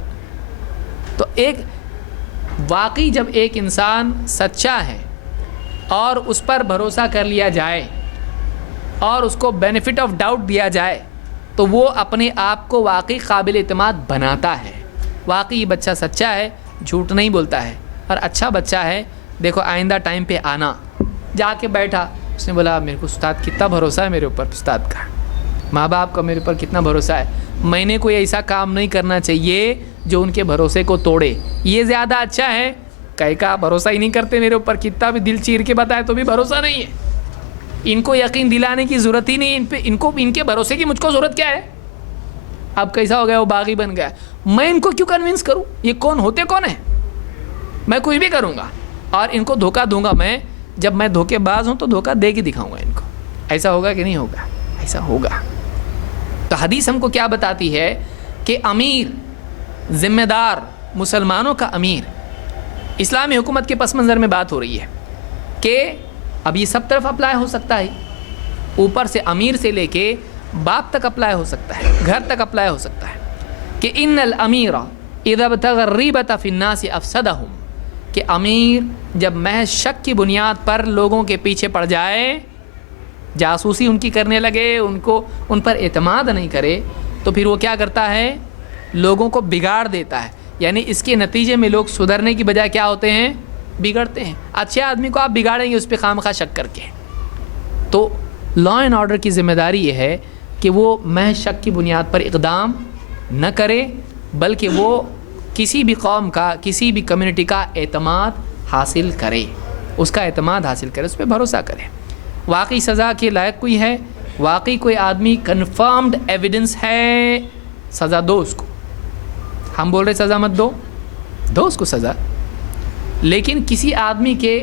تو ایک واقعی جب ایک انسان سچا ہے اور اس پر بھروسہ کر لیا جائے اور اس کو بینیفٹ آف ڈاؤٹ دیا جائے تو وہ اپنے آپ کو واقعی قابل اعتماد بناتا ہے. واقعی یہ بچہ سچا ہے، جھوٹ نہیں بولتا ہے اور اچھا بچہ ہے. دیکھو آئندہ ٹائم پہ آنا. جا کے بیٹھا، اس نے بولا میرے کو استاد کتنا بھروسہ ہے میرے اوپر، استاد کا، ماں باپ کا میرے اوپر کتنا بھروسہ ہے. میں نے کوئی ایسا کام نہیں کرنا چاہیے جو ان کے بھروسے کو توڑے. یہ زیادہ اچھا ہے کہیں کا بھروسہ ہی نہیں کرتے میرے اوپر، کتنا بھی دل چیر کے بتائے تو بھی بھروسہ نہیں ہے. ان کو یقین دلانے کی ضرورت ہی نہیں، ان کے بھروسے کی مجھ کو ضرورت کیا ہے؟ اب کیسا ہو گیا، وہ باغی بن گیا. میں ان کو کیوں کنونس کروں؟ یہ کون ہوتے کون ہیں؟ میں کچھ بھی کروں گا اور ان کو دھوکہ دوں گا. میں جب میں دھوکے باز ہوں تو دھوکہ دے کے دکھاؤں گا ان کو. ایسا ہوگا کہ نہیں ہوگا؟ ایسا ہوگا. تو حدیث ہم کو کیا بتاتی ہے کہ امیر، ذمہ دار، مسلمانوں کا امیر، اسلامی حکومت کے پس منظر میں بات ہو رہی ہے کہ اب یہ سب طرف اپلائی ہو سکتا ہے. اوپر سے امیر سے لے کے باپ تک اپلائی ہو سکتا ہے، گھر تک اپلائی ہو سکتا ہے کہ ان الامیر اذا ابتغى الریبۃ فی الناس افسدہم. کہ امیر جب محض شک کی بنیاد پر لوگوں کے پیچھے پڑ جائے، جاسوسی ان کی کرنے لگے، ان پر اعتماد نہیں کرے، تو پھر وہ کیا کرتا ہے؟ لوگوں کو بگاڑ دیتا ہے. یعنی اس کے نتیجے میں لوگ سدھرنے کی بجائے کیا ہوتے ہیں؟ بگڑتے ہیں. اچھے آدمی کو آپ بگاڑیں گے اس پہ خواہ شک کر کے. تو لا اینڈ آرڈر کی ذمہ داری یہ ہے کہ وہ محض شک کی بنیاد پر اقدام نہ کرے، بلکہ وہ کسی بھی قوم کا، کسی بھی کمیونٹی کا اعتماد حاصل کرے، اس کا اعتماد حاصل کرے، اس پہ بھروسہ کرے. واقعی سزا کے لائق کوئی ہے، واقعی کوئی آدمی کنفرمڈ ایویڈنس ہے، سزا دو اس کو. ہم بول رہے سزا مت دو اس کو سزا. لیکن کسی آدمی کے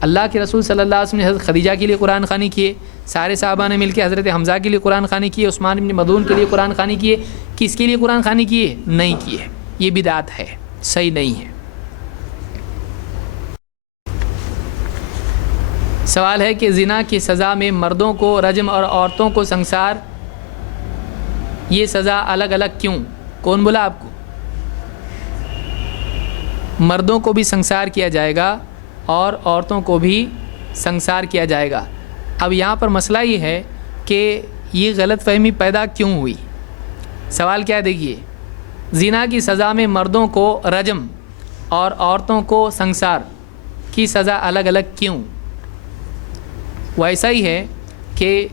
اللہ کے رسول صلی اللہ علیہ وسلم نے حضرت خدیجہ کے لیے قرآن خوانی کیے، سارے صحابہ نے مل کے حضرت حمزہ کے لیے قرآن خوانی کیے، عثمان بن مظعون کے لیے قرآن خوانی کیے، کس کے لیے قرآن خوانی کیے؟ نہیں کیے۔ یہ بدعت ہے، صحیح نہیں ہے۔ سوال ہے کہ زنا کی سزا میں مردوں کو رجم اور عورتوں کو سنگسار، یہ سزا الگ الگ کیوں؟ کون بولا آپ کو؟ مردوں کو بھی سنگسار کیا جائے گا اور عورتوں کو بھی سنگسار کیا جائے گا۔ اب یہاں پر مسئلہ یہ ہے کہ یہ غلط فہمی پیدا کیوں ہوئی؟ سوال کیا ہے دیکھیے، زنا کی سزا میں مردوں کو رجم اور عورتوں کو سنگسار کی سزا الگ الگ کیوں؟ وہ ایسا ہی ہے کہ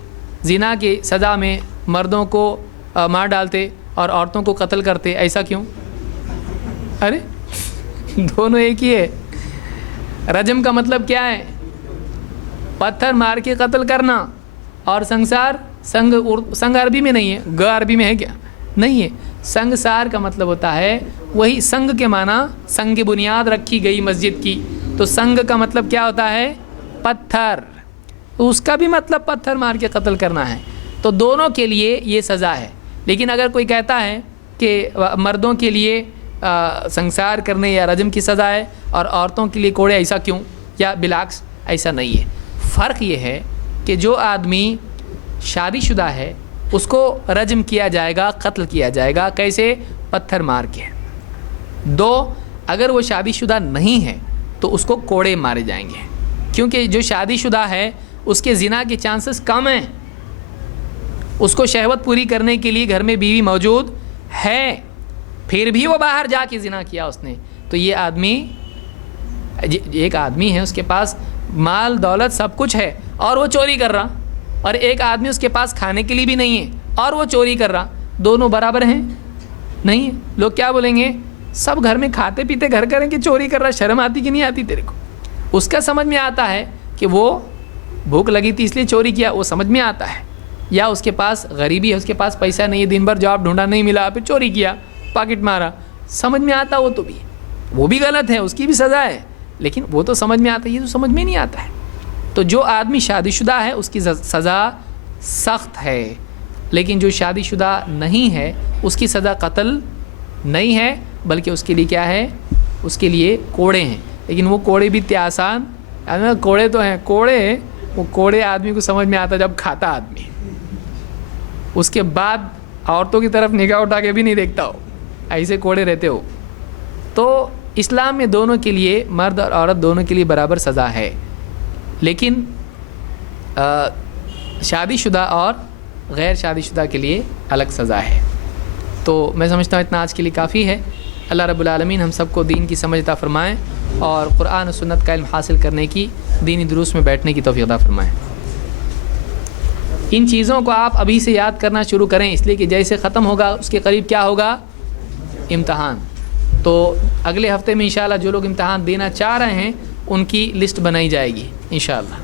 زنا کی سزا میں مردوں کو مار ڈالتے اور عورتوں کو قتل کرتے، ایسا کیوں؟ ارے دونوں ایک ہی ہے۔ رجم کا مطلب کیا ہے؟ پتھر مار کے قتل کرنا، اور سنگسار سنگ عربی میں نہیں ہے، گ عربی میں ہے کیا؟ نہیں ہے۔ سنگسار کا مطلب ہوتا ہے وہی سنگ کے معنی، سنگ بنیاد رکھی گئی مسجد کی، تو سنگ کا مطلب کیا ہوتا ہے؟ پتھر، تو اس کا بھی مطلب پتھر مار کے قتل کرنا ہے۔ تو دونوں کے لیے یہ سزا ہے۔ لیکن اگر کوئی کہتا ہے کہ مردوں کے لیے سنگسار کرنے یا رجم کی سزا ہے اور عورتوں کے لیے کوڑے، ایسا کیوں؟ یا بالعکس، ایسا نہیں ہے۔ فرق یہ ہے کہ جو آدمی شادی شدہ ہے اس کو رجم کیا جائے گا، قتل کیا جائے گا، کیسے؟ پتھر مار کے۔ دو، اگر وہ شادی شدہ نہیں ہے تو اس کو کوڑے مارے جائیں گے، کیونکہ جو شادی شدہ ہے اس کے زنا کے چانسز کم ہیں، اس کو شہوت پوری کرنے کے لیے گھر میں بیوی موجود ہے، پھر بھی وہ باہر جا کے زنا کیا اس نے، تو یہ آدمی، ایک آدمی ہے اس کے پاس مال دولت سب کچھ ہے اور وہ چوری کر رہا، اور ایک آدمی اس کے پاس کھانے کے لیے بھی نہیں ہے اور وہ چوری کر رہا، دونوں برابر ہیں؟ نہیں ہے۔ لوگ کیا بولیں گے؟ سب گھر میں کھاتے پیتے گھر کریں کہ چوری کر رہا، شرم آتی کہ نہیں آتی تیرے کو؟ اس کا سمجھ میں آتا ہے کہ وہ بھوک لگی تھی اس لیے چوری کیا، وہ سمجھ میں آتا ہے، یا اس کے پاس غریبی ہے، اس کے پاس پیسہ نہیں ہے، دن بھر جاب ڈھونڈا نہیں ملا پھر چوری کیا، پاکٹ مارا، سمجھ میں آتا وہ تو بھی، وہ بھی غلط ہے، اس کی بھی سزا ہے، لیکن وہ تو سمجھ میں آتا ہے، یہ تو سمجھ میں نہیں آتا ہے۔ تو جو آدمی شادی شدہ ہے اس کی سزا سخت ہے، لیکن جو شادی شدہ نہیں ہے اس کی سزا قتل نہیں ہے، بلکہ اس کے لیے کیا ہے؟ اس کے لیے کوڑے ہیں، لیکن وہ کوڑے بھی اتنے آسان، کوڑے تو ہیں، کوڑے، وہ کوڑے آدمی کو سمجھ میں آتا جب کھاتا آدمی، اس کے بعد عورتوں کی طرف نگاہ اٹھا کے بھی نہیں دیکھتا ہو، ایسے کوڑے رہتے ہو۔ تو اسلام میں دونوں کے لیے، مرد اور عورت دونوں کے لیے برابر سزا ہے، لیکن شادی شدہ اور غیر شادی شدہ کے لیے الگ سزا ہے۔ تو میں سمجھتا ہوں اتنا آج کے لیے کافی ہے۔ اللہ رب العالمین ہم سب کو دین کی سمجھ عطا فرمائیں اور قرآن و سنت کا علم حاصل کرنے کی، دینی دروس میں بیٹھنے کی توفیق عطا فرمائیں۔ ان چیزوں کو آپ ابھی سے یاد کرنا شروع کریں، اس لیے کہ جیسے ختم ہوگا اس کے قریب کیا ہوگا؟ امتحان۔ تو اگلے ہفتے میں انشاءاللہ جو لوگ امتحان دینا چاہ رہے ہیں ان کی لسٹ بنائی جائے گی انشاءاللہ۔